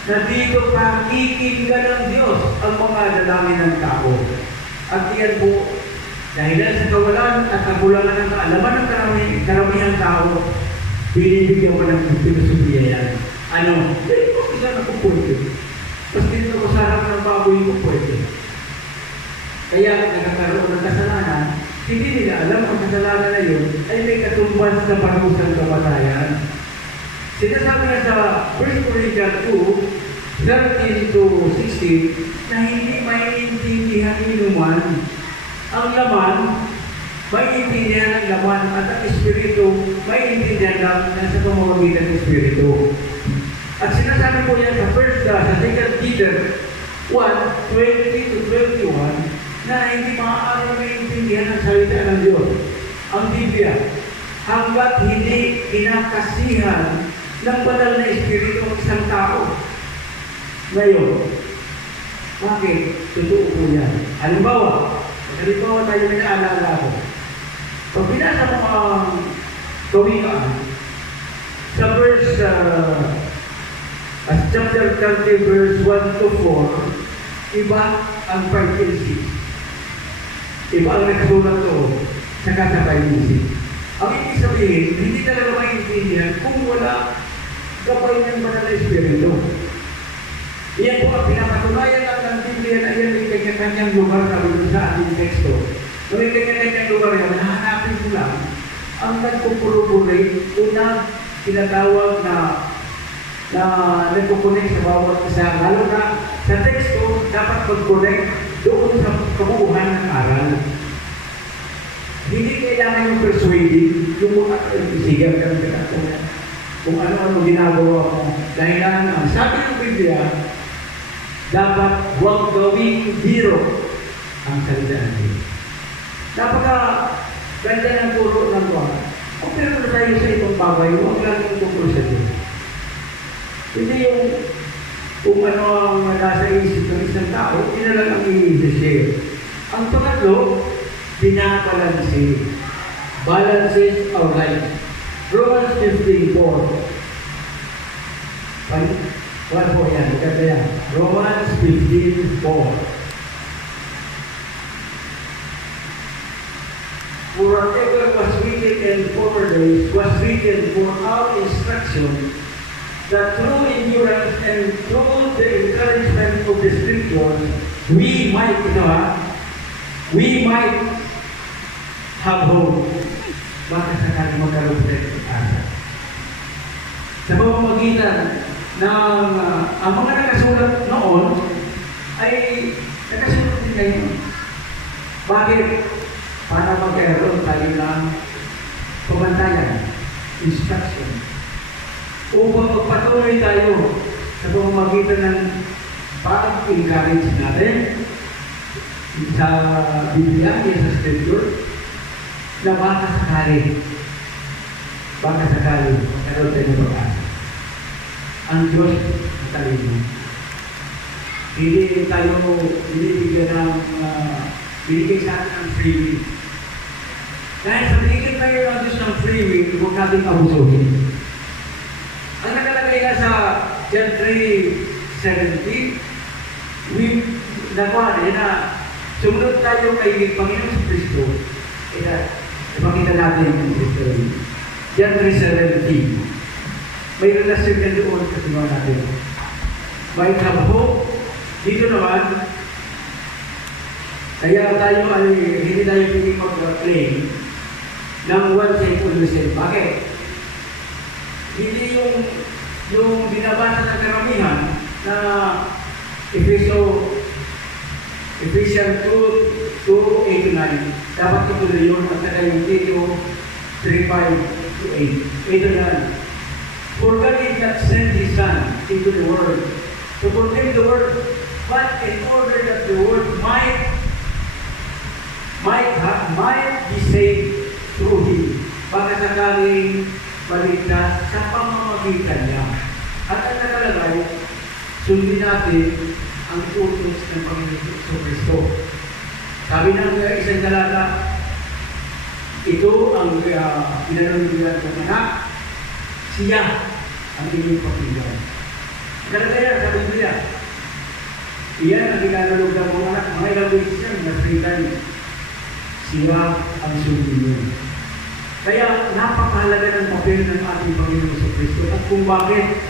na dito pakikinggan ng Diyos ang mga dalangin ng tao. At iyan po, dahilan sa kawalan at kakulangan ng kaalaman ng karamihang tao, binibigyan ko ng filosofiya yan. Ano? Hindi ko isa na kung pwede. Mas dito ko sa harap ng baboy ko pwede. Kaya nagkakaroon ng kasalanan, hindi nila alam ang kasalanan na yun ay may katumbas sa parusang kamatayan. Sinasabi na sa 1 Corinthians 2, 13 to 16, na hindi maintindihan inuman ang laman, maintindihan ang laman at ang espiritu, maintindihan lang sa pamamagitan ng espiritu. At sinasabi po yan sa 2 Peter 1, 20 to 21, na hindi maaaring maintindihan ang salita ng Diyos, ang Biblia, hanggat hindi kinakasihan ng banal na espiritu ng isang tao. Ngayon, bakit? Totoo po yan. Halimbawa tayo may naalala ko. Pag binasa mo ang Kawikaan, sa verse, chapter 30, verse 1 to 4, iba ang 5 and 6. Iba ang nagsulat doon, saka sa 5 and 6. Ang ibig sabihin, hindi talaga maintindihan kung wala gabay ng banal na espiritu. Iyan po ang pinapatunayan lang ng Biblia na iyan may kanya-kanyang lugar na doon sa ating teksto. Kung may kanya-kanyang lugar yan, nahanapin ko lang ang nagkukulubulay unang tinatawag na nagkukunik sa bawat isa. Lalo na sa teksto, dapat mag-connect doon sa kabuuhan ng aral. Hindi kailangan yung persuading, yung mga isigaw ka kung ano-ano ginagawa mo. Dahil ang sabi ng Biblia, dapat huwag gawing biro ang salita ng Diyos. Napaka-ganda ng turo ng Diyos. Kung pero na tayo sa ibang bagay, huwag lang yung tungkol sa Diyos. Hindi yung kung ano ang nasa isip ng isang tao, hindi na lang ang i-share. Ang pangatlo, binabalansin. Balances our life. Romans 15:4. What po yan? Ika yan. Romans 15:4. For whatever was written in former days was written for our instruction, that through endurance and through the encouragement of the Scriptures, we might have hope. Baka sakali magkaroon tayo ng asa. Sa pamamagitan ng ang mga nakasulat noon ay nakasulat din ngayon. Bakit? Para magkaroon tayo ng pamantayan, instruction. Upang magpatuloy tayo sa pamamagitan ng pag-encourage natin sa Biblia, sa Scripture, na baka sakali magkaroon tayo ng pag-asa. Ang Diyos ang talino. Hindi tayo binibigyan ng binigay sa atin ng free will. Dahil sa binigyan tayo ng Diyos ng free will, huwag natin abusuhin. Ang nakalagay na sa John 3:17, na sumunod tayo kay Panginoon sa Kristo, ipakita natin yung Kristo. John 3:17. may relasyon ka doon sa ginawa natin. Might have hope. Dito naman, kaya tayo hindi tayo pwede mag-claim ng one same solution. Bakit? Hindi yung binabasa ng karamihan na Ephesians 2:8-9, dapat ituloy yun at saka yung Tito 3:5-8. Ito na. For God did not send His Son into the world to condemn the world, but in order that the world might be saved through Him. Baka sakaling maligtas sa pamamagitan niya. At ang nakalagay, sundin natin ang utos ng Panginoon Kristo. Sabi ng isang talata, ito ang pinanunod ng anak, siya ang inyong pakinggan. Kalagayan sa Biblia, iyan ang pinanunod ng mga anak, mga ilang beses yan, na 3 times. Siya ang sundin niyo. Kaya napakahalaga ng papel ng ating Panginoon Kristo. At kung bakit,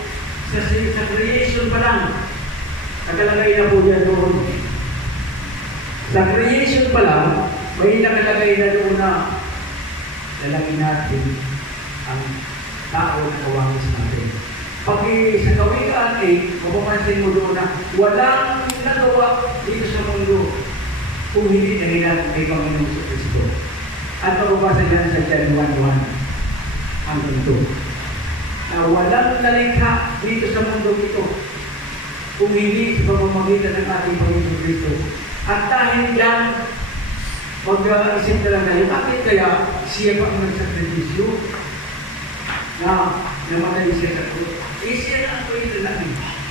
sa creation pa lang, nakalagay na po yan doon. Sa creation pa lang, may nakalagay na doon na lalagyan natin ang tao na kawangis natin. Pag sa Kawikaan 8, mapapansin mo doon na walang nagawa dito sa mundo kung hindi nahilan kay Panginoon sa Kristo. At mababasa niya sa John 1:1 hanggang 2. Na walang nalikha dito sa mundo ito kung hindi sa pamamagitan ng ating Panginoon Kristo. At dahil yan, mag-isip na lang tayo, bakit kaya siya pa ang nagsakripisyo na namatay siya sa krus? Siya na ang pwede lang.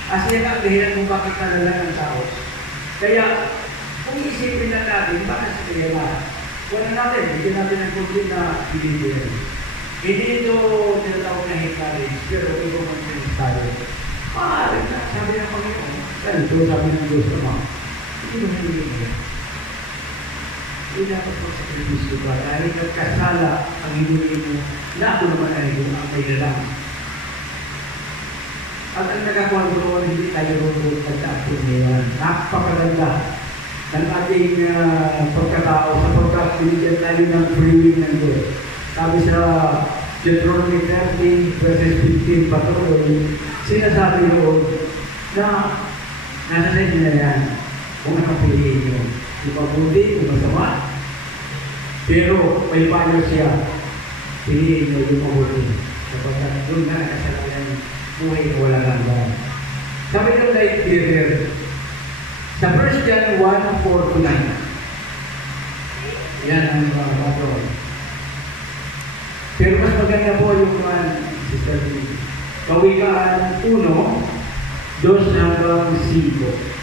Siya na ang dahilan kung bakit nalalang ang tao. Kaya, kung isipin na natin, bakit sa kaya na? Wala natin, hindi natin ang kundi na binibigyan. Hindi ito tinatawag na hikarin, pero ito ang tayo. Maaari na, sabi ng Panginoon. Ganito, sabi ng Diyos naman. Hindi mo nalilin. Hindi dapat magsakripisyo ka. Dahil nagkasala ang hinuli mo, na ako naman ay kung ang may lalang. At ang nagkakuha doon, hindi tayo roon pagkakot ngayon. Napakaganda ng ating pagkatao sapagkat binigyan tayo ng free will ng Diyos. Sabi sa Deuteronomy 13 verses 15 patuloy, sinasabi doon na nasa sa inyo na yan kung nakapiliin nyo. Ipabuti, masama, pero may payo siya, piliin nyo yung mabuti. Sapagkat doon na nakasalanan buhay na walang hanggan. Sabi ng like Peter, sa 1 John 1:4-9. Yan ang mga bato. Pero mas maganda po yung Sister Lee. Kawikaan 1:2-5.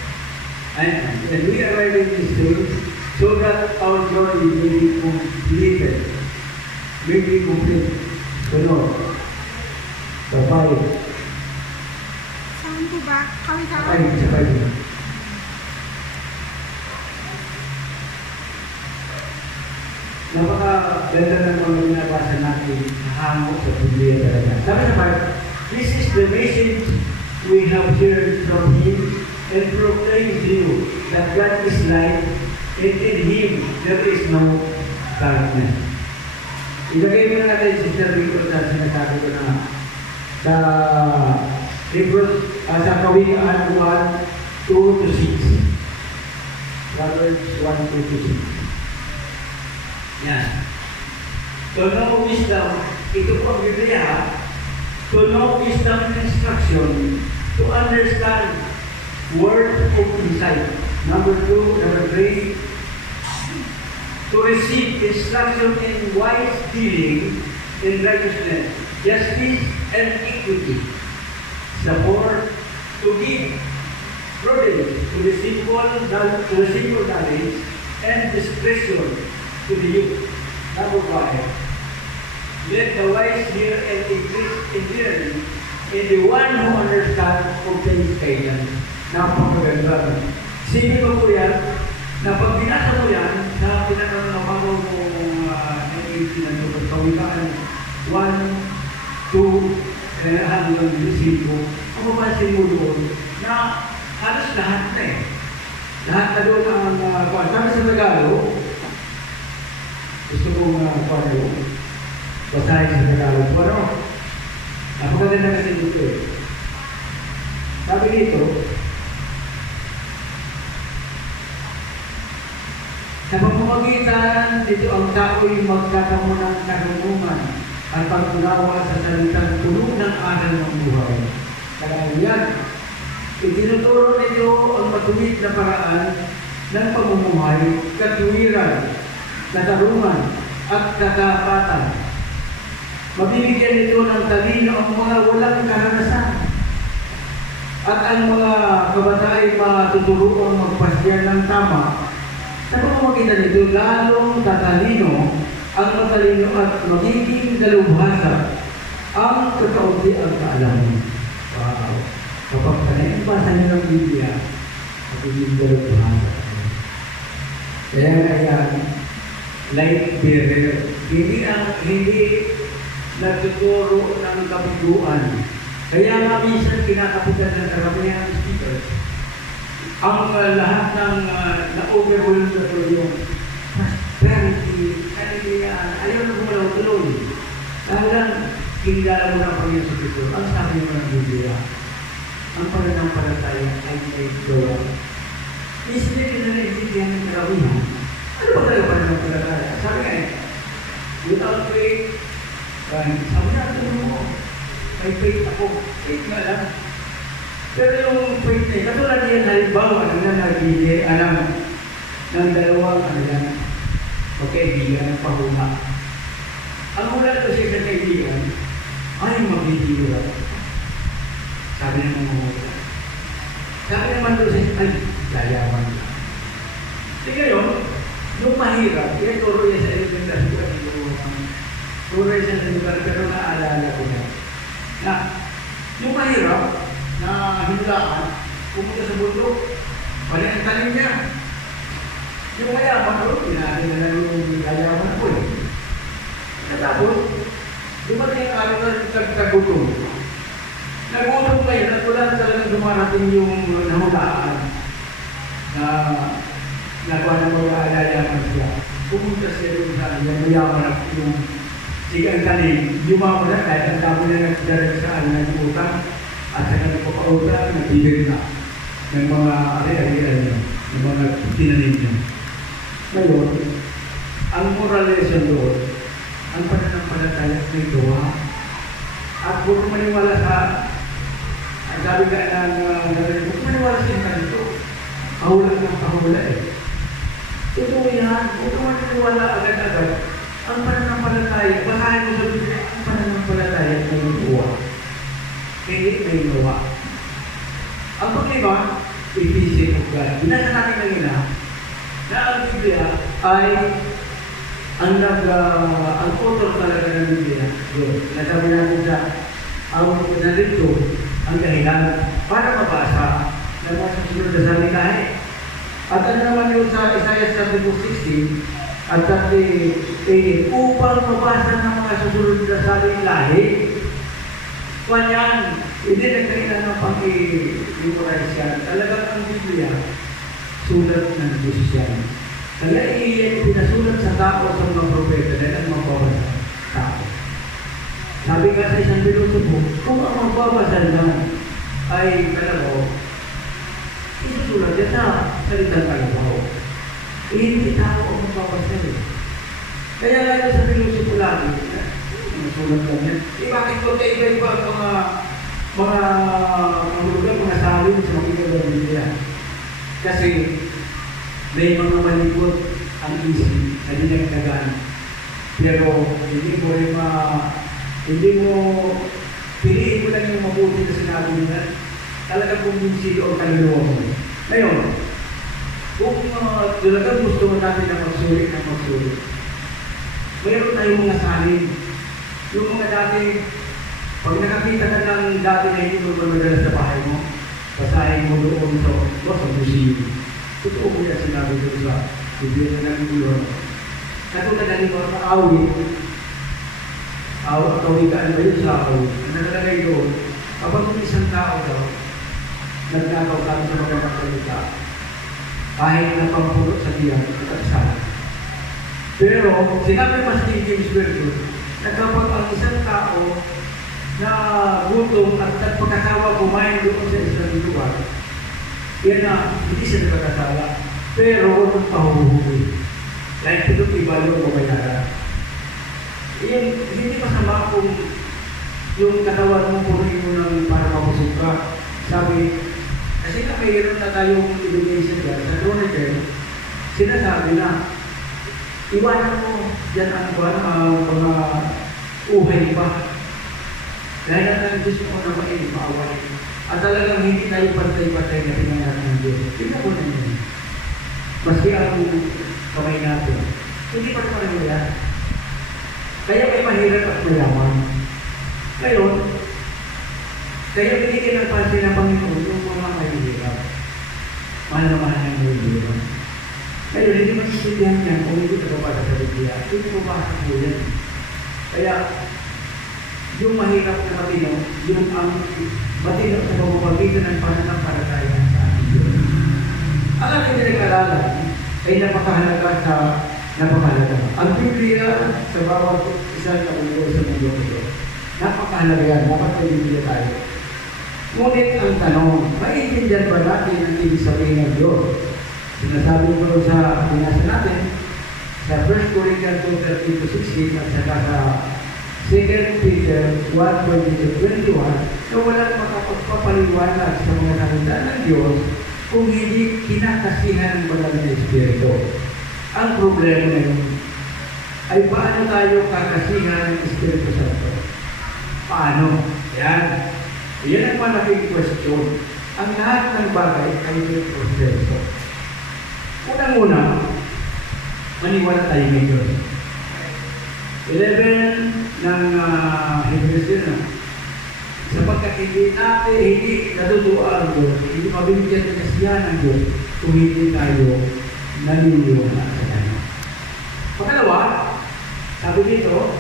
And we are writing this thing so that our joy may be completed. May be complete. Sunod. Sa 5. Saan po ba? Kawikaan? Sa 5. Napaka-ganda ng mga binabasa natin na hango sa Biblia talaga. Sabi naman, this is the message we have heard from Him and proclaim to you that God is light and in Him there is no darkness. Ilagay mo na natin, Sister Rico, na sinasabi ko na sa Hebrews, sa Kawikaan 1:2-6. Proverbs 1:2-6. Yan. To know wisdom, ito po ang Biblia, to know wisdom and instruction, to understand word of insight. Number 3, to receive instruction in wise dealing, in righteousness, justice, and equity. The 4, to give prudence to the simple knowledge and discretion to the youth. Number 5, let the wise hear and increase in hearing, and the one who understands obtains guidance. Napakaganda. Sige mo po yan, na pag binasa mo yan, sa pinakaroon ng pagong ng Kawikaan 1:2-6, hanggang 5. Ang mapansin mo doon na halos lahat na eh. Lahat na doon ang sabi sa Tagalog, gusto kong basahin sa Tagalog. Pero, napakaganda kasi dito eh. Sabi dito, sa pamamagitan dito ang tao'y magkakaroon ng karunungan at pag-unawa sa salitang puno ng aral ng buhay. Kaya yan, itinuturo nito ang matuwid na paraan ng pamumuhay, katuwiran, katarungan, at katapatan. Mabibigyan nito ng talino ang mga walang karanasan at ang mga kabataan ay matuturuan magpasya ng tama. Sa pamamagitan nito, lalong tatalino ang matalino at magiging dalubhasa ang kakaunti ang kaalaman. Wow! Kapag basa niyo ng Biblia, magiging dalubhasa. Kaya light bearer, hindi nagtuturo ng kabiguan. Kaya nga minsan kinakapitan ng karamihan ng speakers ang lahat ng na-overwhelm na ito yung prosperity, ayaw na gumalaw tuloy. Talagang kinilala mo na ang Panginoon sa Kristo. Ang sabi mo ng Biblia, ang pananampalataya ay may gawa. Isip nyo na naintindihan ng karamihan. Ano ba talaga pananampalataya? Sabi nga without faith, sabi na, mo, may faith ako. Faith nga lang. Pero yung faith niya, katulad yan, halimbawa, nagbibigay alam ng dalawang magkaibigan ng pahula. Ang hula ito siya sa kaibigan, ay mabibira. Sabi ng mga hula. Sabi naman ito siya, ay, layaman lang. Di ngayon, yung mahirap, turo yan sa elemental ko, turo yan sa elemental, pero naaalala ko na. Na, yung mahirap, na hinulaan, pumunta sa bundok, balik ang talim niya. Yung mayaman ko, pinagin na lang yung layaman ko eh. Natapos, dumating ang araw na nagtagutom. Nagutom kayo, natulan talagang dumarating yung nahulaan na nakuha na mga layaman siya. Pumunta siya doon sa mayaman yung sigang talim, yumaman na kahit ang dami na nagdalag sa utang. At saka nagpapautang, nagbibigay na ng mga ari-arian niya, ng mga tinanim niya. Ngayon, ang moral lesson doon, ang pananampalataya may gawa. At kung maniwala sa, ang sabi ka kung maniwala sa inyo dito, kahulan ng kahula eh. Totoo yan, kung maniwala agad-agad, ang pananampalataya, basahin mo sa Biblia, ang pananampalataya may gawa. Hindi may gawa. Ang pag-iba, ipisip of God. Binasa natin kanina na ang Biblia ay ang author talaga ng Biblia. Yun. Nasabi natin sa narito ang dahilan para mabasa na mga susunod na salitahe. At ano naman yun sa Isaiah 16 at 38 upang mabasa ng mga susunod na salitahe. Kanyan, hindi nagkailan ng pang-memorize yan. Talagang ang Biblia, sulat ng Diyos yan. Kaya iyan pinasulat sa tao sa mga propeta dahil ang magbabasa tao. Sabi nga sa isang pilosopo, kung ang magbabasa lang ay kalabaw, isusulat yan sa salitang kalabaw. Hindi tao ang magbabasa eh. Kaya lalo sa pilosopo lagi, sulat lang yan. Bakit ko iba-iba ang mga salin sa mga Biblia? Kasi may mga malikot ang isip na dinagdagan. Pero hindi mo piliin mo lang yung mabuti na sinabi nila. Talagang kumbinsido ang kaluluwa mo. Ngayon, kung talagang gusto mo natin na magsulit, mayroon tayong mga salin. Yung mga dati, pag nakakita ka ng dati na hindi mo madala sa bahay mo, basahin mo doon sa museum. Totoo mo yan sinabi doon sa Biblia na nagulong. Katulad na nito sa awit, kawikaan ba yun sa ako? Ang nakalagay doon, kapag yung isang tao daw, nagnakaw kami sa magandang salita, kahit na pampulot sa tiyan, nagkasala. Pero, sinabi pa sa King James Version, na kapag ang isang tao na gutom at pagkatawa kumain doon sa isang lugar, yan na, hindi siya nagkakasala. Pero, huwag mong pahuhuhi. Like, ito iba yung babayaran. Yan, hindi masama kung yung katawan mo punin mo ng para mabusog ka. Sabi, kasi na mayroon na tayong education dyan, sa Chronicle, sinasabi na, iwanan mo dyan ang mga uhay pa. Dahil ang Diyos mo na maaway. At talagang hindi tayo pantay-pantay na pinangat ng Diyos. Tingnan mo na yun. Maski ang kamay natin. Hindi pa pareho yan. Kaya may mahirap at mayaman. Ngayon, kaya binigyan ng pansin ng Panginoon yung mga mahirap. Mahal na mahal ng mahirap. Ngayon, hindi masisitihan yan kung hindi ka para sa Biblia. Hindi mo ba sa yan? Kaya, yung mahirap na matino, yung ang matino sa pamamagitan ng pananampalataya sa ating Diyos. Ang ating pinag-aralan ay napakahalaga sa napakahalaga. Ang Biblia sa bawat isang kabulo sa mundo ito. Napakahalaga yan. Dapat may Biblia tayo. Ngunit ang tanong, maiintindihan ba natin ang ibig sabihin ng Diyos? Sinasabi ko sa binasa natin sa 1 Corinthians 2:13-16 at saka sa 2 Peter 1:20-21 na walang makapagpapaliwanag sa mga salita ng Diyos kung hindi kinakasihan ng banal na Espiritu. Ang problema ngayon ay paano tayo kakasihan ng Espiritu Santo? Paano? Yan. Yan ang malaking question. Ang lahat ng bagay ay may proseso. Unang-una, maniwala tayo ng Diyos. 11 ng Hebrews na sapagkat hindi natutuwa ang Diyos, hindi mabibigyan ng kasiyahan ng Diyos kung hindi tayo naniniwala sa Kanya. Pangalawa, sabi dito,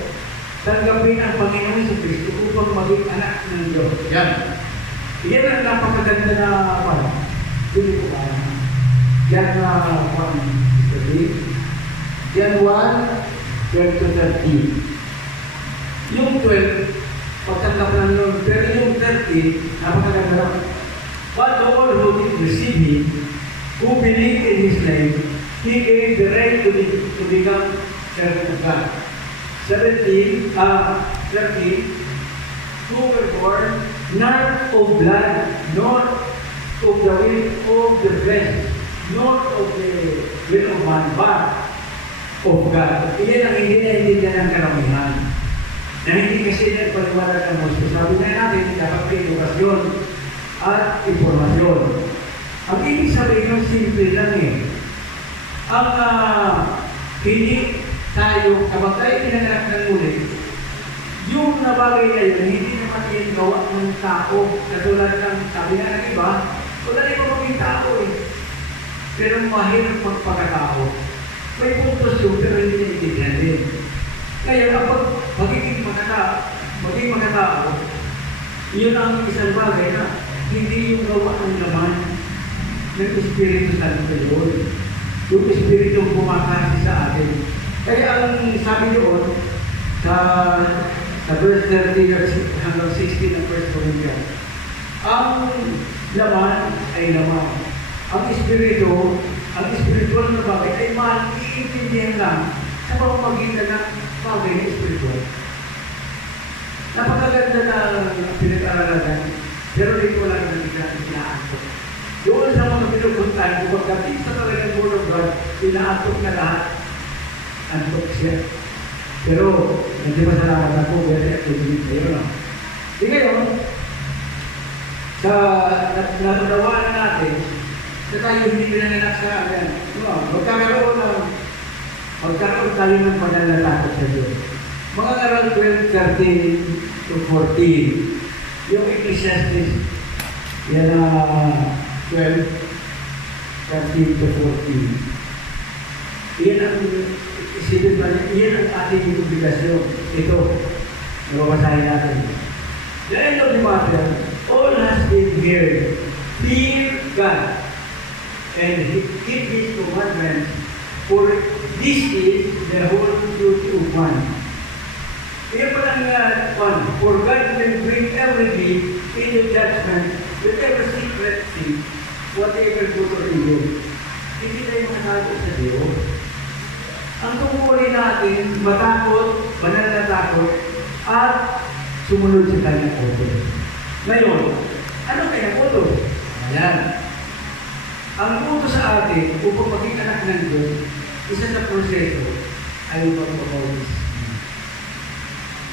tanggapin ang Panginoon sa Kristo upang maging anak ng Diyos. Yan. Yan ang napakaganda na hindi ko ba? Yan na Yan 1:12-13. Yung 12, pagtanggap ng Lord, pero yung 13, napakaganda na. But all who did receive Him, who believe in His name, He gave the right to become servant of God. 13, who were born not of blood, nor of the will of the flesh, nor of the will of man, but of God. Iyan ang hindi na ng karamihan. Na hindi kasi nagpaliwanag ng Moses. Sabi na natin, dapat may edukasyon at informasyon. Ang ibig sabihin ng simple lang eh. Ang hindi tayo, kapag tayo pinanganak ng ulit, yung nabagay na yun, hindi naman yung gawa ng tao. Katulad ng sabi nga ng iba, wala na yung maging tao eh. Pero mahirap magpagkatao. May puntos yun, pero hindi naiintindihan din. Kaya kapag magiging magkatao, yun ang isang bagay na hindi yung gawa ng laman ng Espiritu Santo yun. Yung Espiritu kumakasi sa atin. Kaya ang sabi doon, sa verse 30 hanggang 16 ng 1 Corinthians, ang laman ay laman. Ang spiritual na bagay ay maiintindihan lang sa pamamagitan ng bagay na spiritual. Napakaganda na pinag-aaralan, pero dito lang natin ko. Doon sa mga pinupuntahan ko, pagdating sa talagang Word of God, pinaatok na lahat. Antok siya. Pero, hindi masalamat ako, very activity kayo na. Di ngayon, sa natunawaan natin, na tayo hindi pinanganak sa akin. Magkakaroon tayo ng banal na takot sa Diyos. Mga aral 12:13-14, yung Ecclesiastes, yan 12:13-14. Iyan ang isipin pa niya, iyan ang ating obligasyon. Ito, Babasahin natin. The end of the matter, all has been heard. Fear God and keep His commandments, for this is the whole duty of man. Kaya palang one, for God will bring everything into judgment, whatever secret thing, whatever good or evil. Hindi tayo manago sa Diyos. Ang tungkulin natin, matakot, banal na takot, at sumunod sa kanyang utos. Ngayon, ano kanyang utos? Ayan. Ang utos sa atin, upang maging anak ng Diyos, isa sa proseso ay pagpapaulis.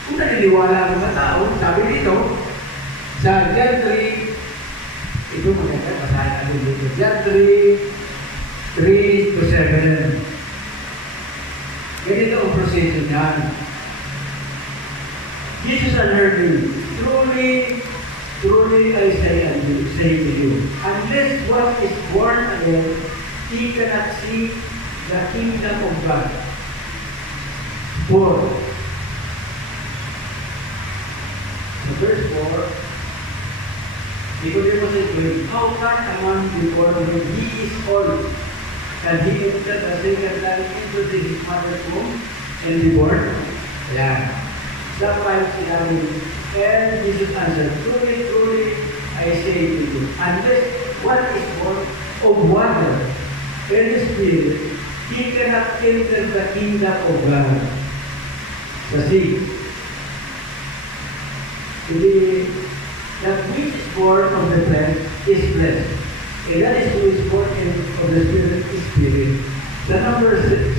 Kung naniniwala ang mga tao, sabi dito, sa John 3, ito maganda, basahin natin dito. John 3 to 7. Ganito ang proseso niyan. Jesus answered him, truly I say to you, unless one is born again, he cannot see the kingdom of God. For verse 4, because it was a great, how can a man be born when he is old? Can he enter the second time into his mother's womb and be born? Yeah. Sometimes sinabi, and Jesus answered, truly, I say to you, unless one is born of water and the Spirit, he cannot enter the kingdom of God. Kasi, that which is born of the flesh is flesh, and that is who is born of the Spirit is spirit. The number 7,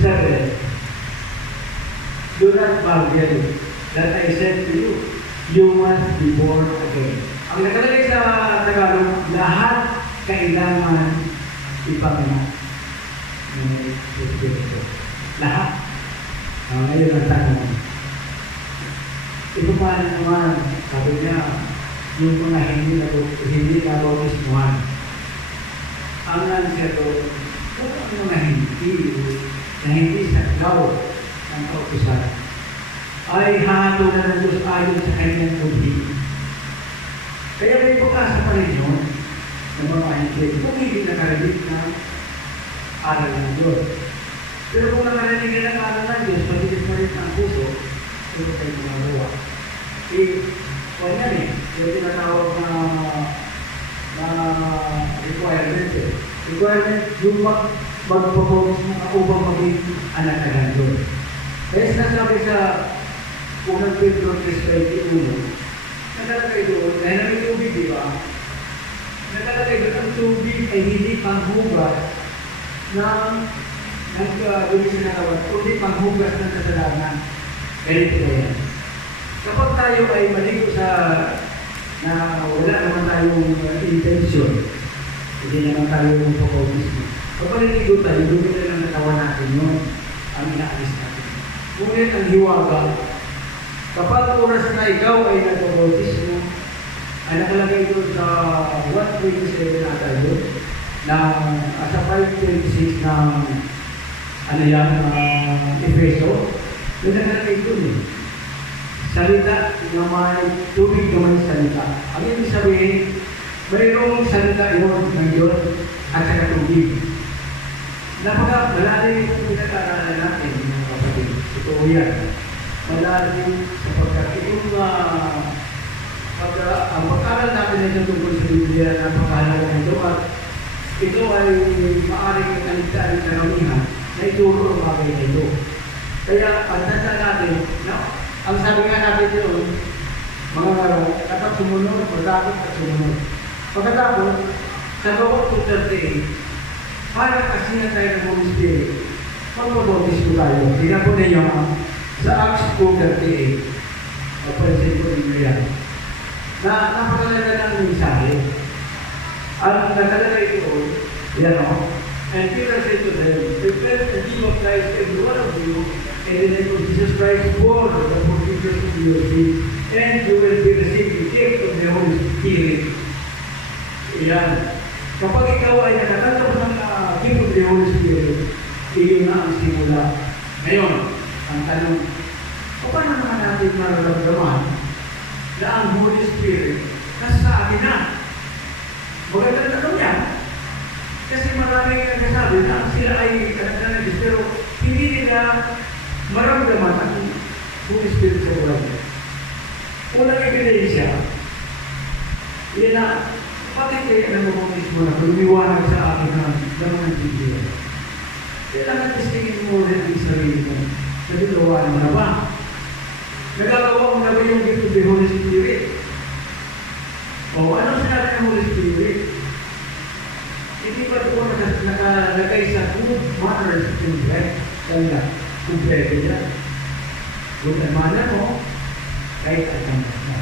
do not marvel that I said to you, you must be born again. Ang nakalagay sa Tagalog, lahat kailangan ipanganak ng Espiritu. Lahat. Ngayon ang tanong. Ito pa naman, sabi niya, yung mga hindi na bautismuhan. Ang nansya to, kung ang mga hindi saglaw ng kautisan, ay hahato na ng Diyos ayon sa kanyang budhi. Kaya may pagkasa pa rin yun ng mga hindi kung hindi nakarinig ng aral ng Diyos. Pero kung nakarinig ng aral ng Diyos, pagigit pa rin ang puso, ito tayo ginagawa. Kung yan yung tinatawag na requirement. Requirement, yung magpapagos mo upang maging anak ng Diyos. Kaya sinasabi sa unang Pedro 3:21, nakalagay doon, dahil namin tubig, di ba? Nakalagay doon, ang tubig ay hindi panghugas ng sinatawag, kundi panghugas ng kasalanan. Ganito ba yan? Kapag tayo ay maligo sa na wala naman tayong intention, hindi naman tayo magpapautismo. Kapag naligo tayo, doon na lang natawan natin yun, ang inaalis natin. Ngunit ang hiwaga, kapag oras na ikaw ay nagpapautismo, ay nakalagay doon sa 1:27 na tayo, na sa 5:26 ng Efeso, doon nakalagay doon salita na may tubig na may salita. Ang ibig sabihin, mayroong salita yun ng Diyos at saka tubig. Malalim yung pinag-aaralan natin, mga kapatid. Ito yan. Malalim sapagkat yung ang pag-aaral natin ito tungkol sa Biblia, napakahalaga nito at ito ay maaaring kaligtaan sa karamihan na ituro ang bagay na ito. Kaya pagtanda natin, ang sabi nga natin yun, mga dapat sumunod, dapat at sumunod. Pagkatapos, sa bawat 2:38, para kasi na tayo ng Holy Spirit, magpabautis ko tayo. Tingnan po ninyo sa Acts 2:38. Mapansin ko ninyo yan. Napakaganda ng mensahe. Ang nakalagay ito, yan o. And Peter said to them, repent and be baptized every one of you in the name of Jesus Christ for the forgiveness of your sins, and you will be received the gift of the Holy Spirit. Yan. Kapag ikaw ay nakatanggap ng gift of the Holy Spirit, iyon na ang simula. Ngayon, ang tanong, paano naman natin mararamdaman na ang Holy Spirit nasa atin na. Magandang tanong yan. Kasi maraming nagsasabi na sila ay anak ng Diyos, pero hindi nila maramdaman ang Holy Spirit sa buhay nila. Unang ebidensya, yan na, bakit kaya nag-baptismo na lumiwanag sa akin na naman ng Biblia? Kailangan testingin mo rin ang sarili mo. Nagagawa mo na ba? Nagagawa mo na ba yung gift of the Holy Spirit? O ano sinabi ng Holy Spirit? Hindi ba ito nakalagay sa good manners and breath? Kaya kumpleto yan. Good manner mo, kahit ang mo.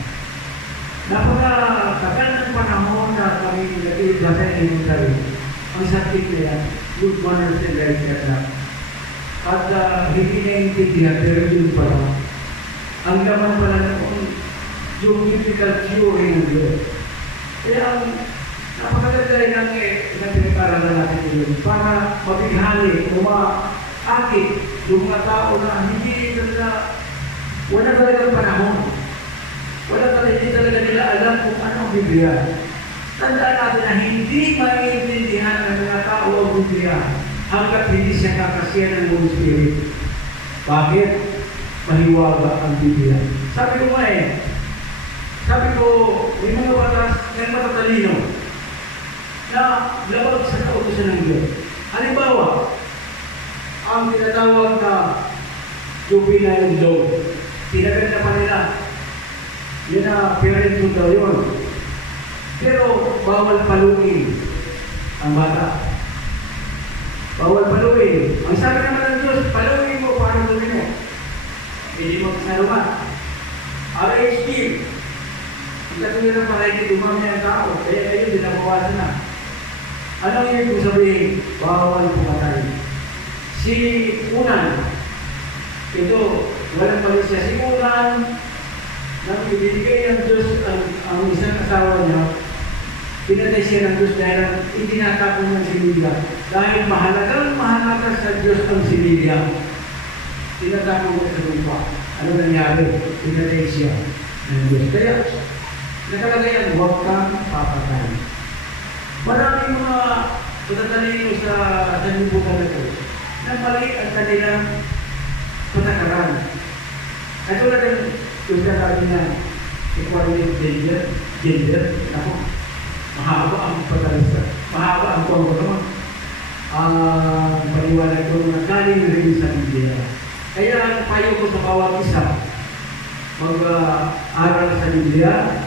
Napakatagal ng panahon na kami nag-iibasan ng sarili. Ang sakit na yan, good manners and breath na. At hindi naiintindihan, pero yun pala. Ang laman pala noon, yung biblical theory ng Diyos. Kaya ang napakaganda ng pinag-aralan natin yun para mabighani o maakit yung mga tao na hindi talaga, wala talagang panahon. Hindi talaga nila alam kung ano ang Biblia. Tandaan natin na hindi maiintindihan ng mga tao ang Biblia hanggat hindi siya kakasiya ng Holy Spirit. Bakit? Mahiwaga ang Biblia. Sabi ko, may mga batas ng matatalino na labag sa kautusan ng Diyos. Halimbawa, ang tinatawag na juvenile law. Tinaganda pa nila. Yan na parenthood daw yun. Pero bawal paluin ang bata. Bawal paluin. Ang sabi naman ng Diyos, paluin mo para gawin mo. Hindi mo kasaluma. RHD. Hindi ko nila pakikita dumami ang tao. Kaya kayo, dinabawasan na. Anong ibig ko sabihin? Bawal pumatay. Si Unan, ito, walang mali siya. Si Unan, nang ibinigay ng Diyos ang isang asawa niya, pinatay siya ng Diyos dahil itinatapon ng similya. Dahil mahalaga sa Diyos ang similya. Tinatapon niya sa lupa. Ano nangyari? Pinatay siya ng Diyos. Kaya, nakalagay ang huwag kang papatay. Maraming mga patatalino sa sanlibutan na ito na mali ang kanilang patakaran. At wala din yung kakaroon na equality gender, ako, mahaba ang patalisa, mahaba ang kwento ang paniwala ko na galing rin sa Biblia. Kaya ang payo ko sa bawat isa, mag-aral sa Biblia,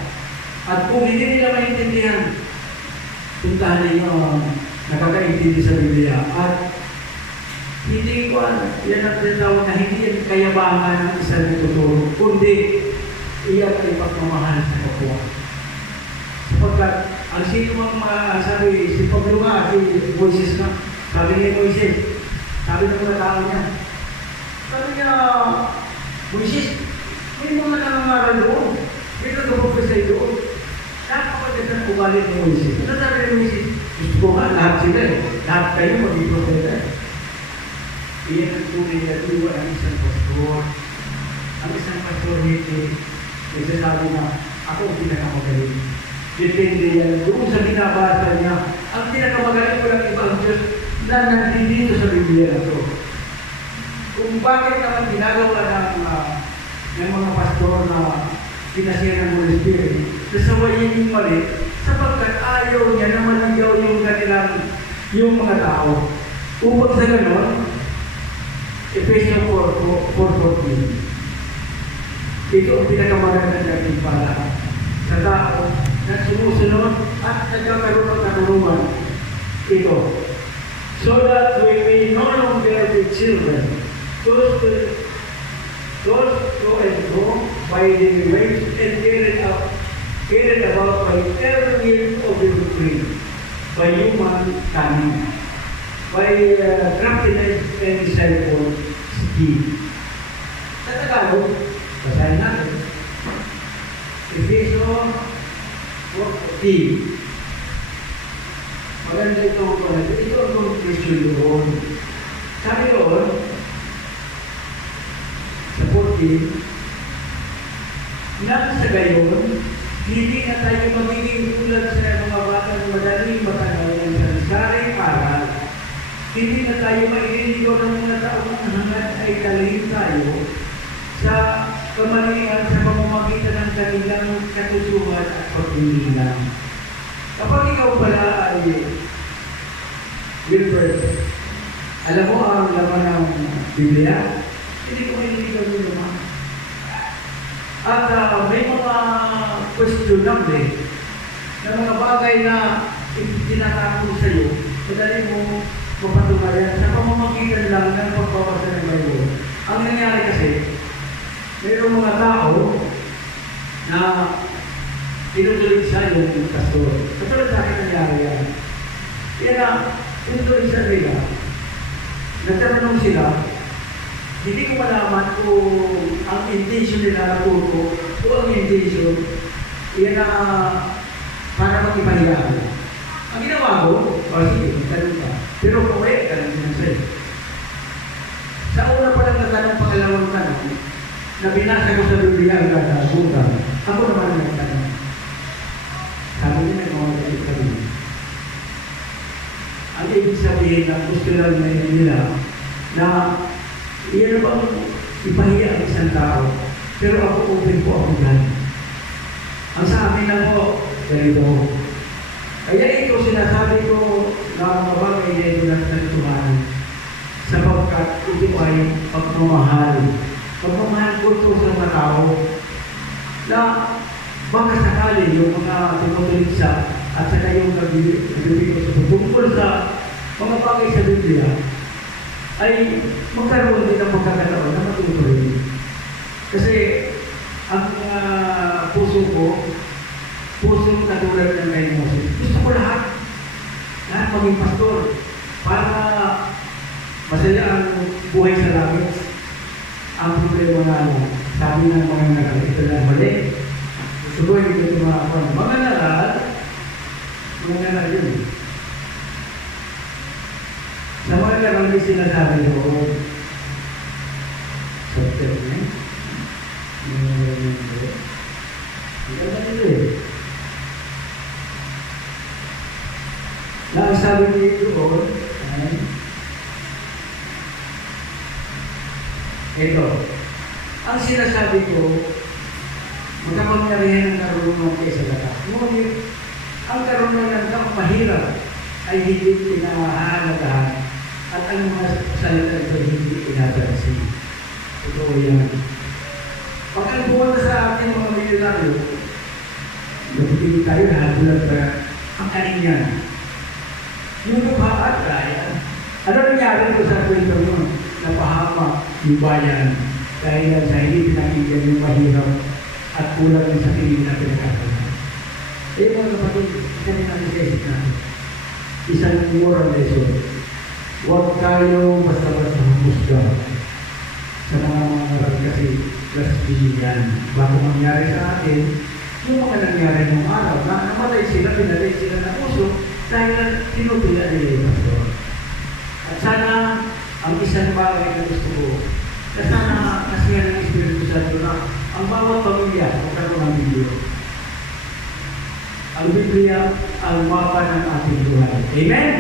at kung hindi nila maintindihan, puntahan ninyo ang nakakaintindi sa Biblia. At hindi ko yan ang tinatawag na hindi yan kayabangan ng isang tuturo, kundi iyan ay pagmamahal sa kapwa. Sapagkat ang sino mang sabi, si Pablo nga, si Moises nga, sabi ni Moises, sabi ng mga tao niya, sabi niya, Moises, may mga nangangaral doon, may nagabog ka sa'yo doon. Napakagandang ugali ni Moises. Ano sabi ni Moises? Gusto ko nga, lahat sila lahat kayo maging propeta Iyan ang tunay na tuwa ang isang pastor. Ang isang pastor hindi nagsasabi na ako ang pinakamagaling. Depende yan. Doon sa binabasa niya, ang pinakamagaling ko ng ibang Diyos na nandito sa Biblia na ito. Kung bakit naman ginagawa ng mga pastor na pinasiya ng Holy Spirit, nasawayin yung mali, sapagkat ayaw niya na maligaw yung mga tao. Upang sa ganon, Ephesians 4:14. Ito ang pinakamagandang natin para sa tao na sumusunod at nagkakaroon ng katulungan. Ito. So that we may no longer be children, those to and fro by the waves and carried about by every wind of the wind, by human cunning, by craftiness and deceitful scheme. Sa Tagalog, basahin natin. Ephesians 4:14. Maganda ito ko na. Ito ang conclusion doon. Sabi doon, sa 14, nang sa gayon, hindi na tayo magiging tulad sa mga batang madaling matanaw ng sansaring aral. Hindi na tayo maililigaw ng mga taong hangad ay talhin tayo sa kamalian sa pamamagitan ng kanilang katusuhan at pagpilihan. Kapag ikaw pala ay Wilbert, alam mo ang laman ng Biblia? Hindi ko maililigaw yung laman. At may mga questionable na mga bagay na itinatapos sa iyo, madali mo mapatunayan sa pamamagitan lang ng pagbabasa ng Bible. Ang nangyari kasi, mayroong mga tao na tinutuloy sa yung pastor. Katulad sa akin nangyari yan. Kaya na, tinutuloy sa nila, nagtatanong sila, hindi ko malaman kung ang intention nila natuto o ang intention yan na para mag-ipahiya. Ang ginawa ko, sige, tanong ka. Pero correct ka lang din sa'yo. Sa una pa lang natanong pangalawang tanong, na binasa ko sa Biblia ang gagagutan, ako naman ang nagtanong. Sabi niya, nagmamagalit ka rin. Ang ibig sabihin na gusto lang nila na iyan na bang ipahiya ang isang tao, pero ako open po ako dyan. Ang sa amin lang po, ganito. Kaya ito sinasabi ko na mga bagay na ito nagtantuhan sapagkat ito ay pagmamahal. Pagmamahal ko ito sa mga tao na baka sakali yung mga tumutuligsa at saka yung nagbibigay sa tungkol sa mga bagay sa Biblia ay magkaroon din ng pagkakataon na matutuloy. Kasi ang puso ko, pusong katulad ng kay Moses. Gusto ko lahat maging pastor para masaya ang buhay sa langit. Ang problema nga sabi ng mga nagal, ito na mali. Gusto ko hindi ito mga nagal yun. Sa mga nagal may sinasabi ko, chapter niya, ito na ito eh. Na ang sabi niyo doon ay ito. Ang sinasabi ko, magkapangyarihan ng karunungan kaysa lakas. Ngunit, ang karunungan ng mahirap ay hindi pinahahalagahan at ang mga salita ito hindi pinapansin. Ito yan. Pag ang buwan sa ating mga milyonaryo, nagpili tayo lahat bulat na ang kaninyan. Yung lupaat kaya, ano nangyari ko sa kwento yun? Napahama yung bayan dahil lang sa hindi pinakinggan yung mahirap at kulang yung sa piling na pinakakalan. Eh mga kapatid, isa rin natin sa isip natin. Isang moral lesson. Huwag tayo basta-basta humusga sa mga kasi yan. Bago mangyari sa atin, yung mga nangyari ng araw na namatay sila, pinatay sila ng puso dahil tinutula nila yung pastor. At sana, ang isang bagay na gusto ko, na sana kasihan ng Espiritu Santo na ang bawat pamilya magkaroon ng Biblia. Ang Biblia ang mapa ng ating buhay. Amen?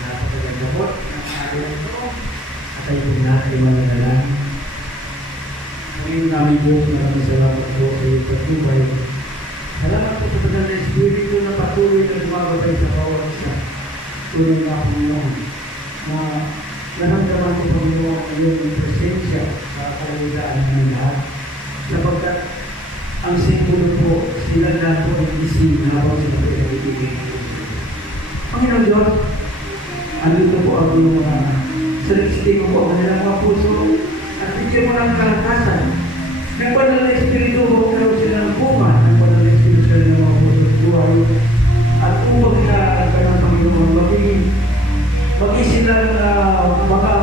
Napakaganda po ng ating ito at ay kung natin mananalang. Ngayon namin po, maraming salamat po sa iyong patubay. Salamat po sa Banal na Espiritu na patuloy na lumabagay sa bawat isa. Tunay na Panginoon na naramdaman ko Panginoon ang iyong presensya sa kalagayan ng lahat. Sapagkat ang simbolo po, sila na po ang ising habang sila po ay ibigay. Panginoon Diyos, andito po ang iyong mga saliksting mo po ang kanilang mga puso at bigyan mo ng kalakasan. Nang Banal na Espiritu mo, karoon sila ng puma, nang Banal na Espiritu sila ng mga puso at buhay. At upang sila ang kanyang Panginoon, maging sila mga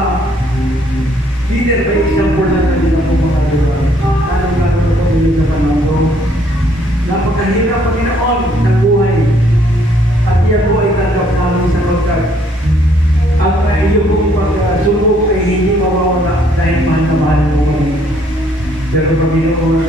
leader by example na kanilang mga lugar. Lalong-lalong na patuloy sa panahon. Napakahirap Panginoon ng buhay. At iyan po ay tatap namin sapagkat ang iyong pagsubok ay hindi mawawala dahil mahal na mahal mo kami. Pero Panginoon,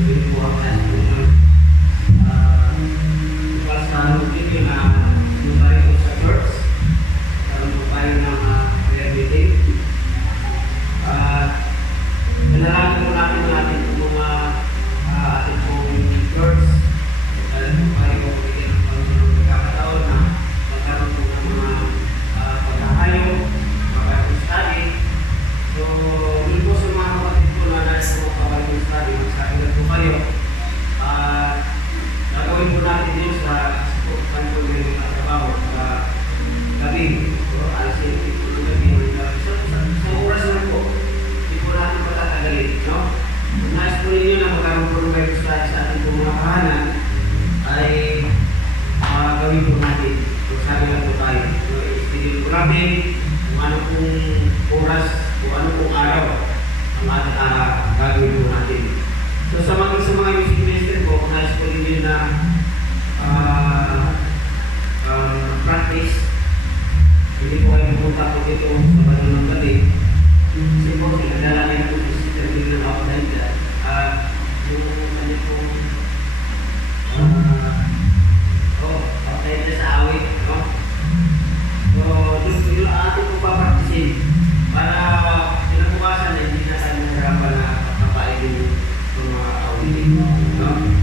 po ang nasunod. Bukas sa rutin yung lumbari ko sa church. Karoon po tayo ng prayer meeting. Manalangin po natin mga ating pong church. Alam po tayo bigyan ng Panginoon pagkakataon na magkaroon po ng mga pagkakayo, pagkakayo study. So, yun po sa mga kapatid ko na nasa mga pagkakayo study, magsakilan po kayo. Gagawin po natin yun sa kanto ng trabaho sa gabi. So, alas 7 po ng gabi. Sa oras na po, hindi po natin patatagalin. No? Kung nais po ninyo na magkaroon po ng Bible study sa ating po mga kahanan, ay gawin po natin. So, sabi lang po tayo. So, i-schedule po natin kung ano pong oras, kung ano pong araw ang gagawin po natin. So, sa mga music minister po, kung nais po ninyo na practice, hindi po kayo pupunta po dito sa Badon ng Gabi. Kasi po, pinagdala niya po sa Sister Biglang ako dahil dyan. Yung kanya po, patay na sa awit, no? So, yung ating po papraktisin para pinabukasan na hindi na tayo nahirapan na pagpapain yung mga awit, no?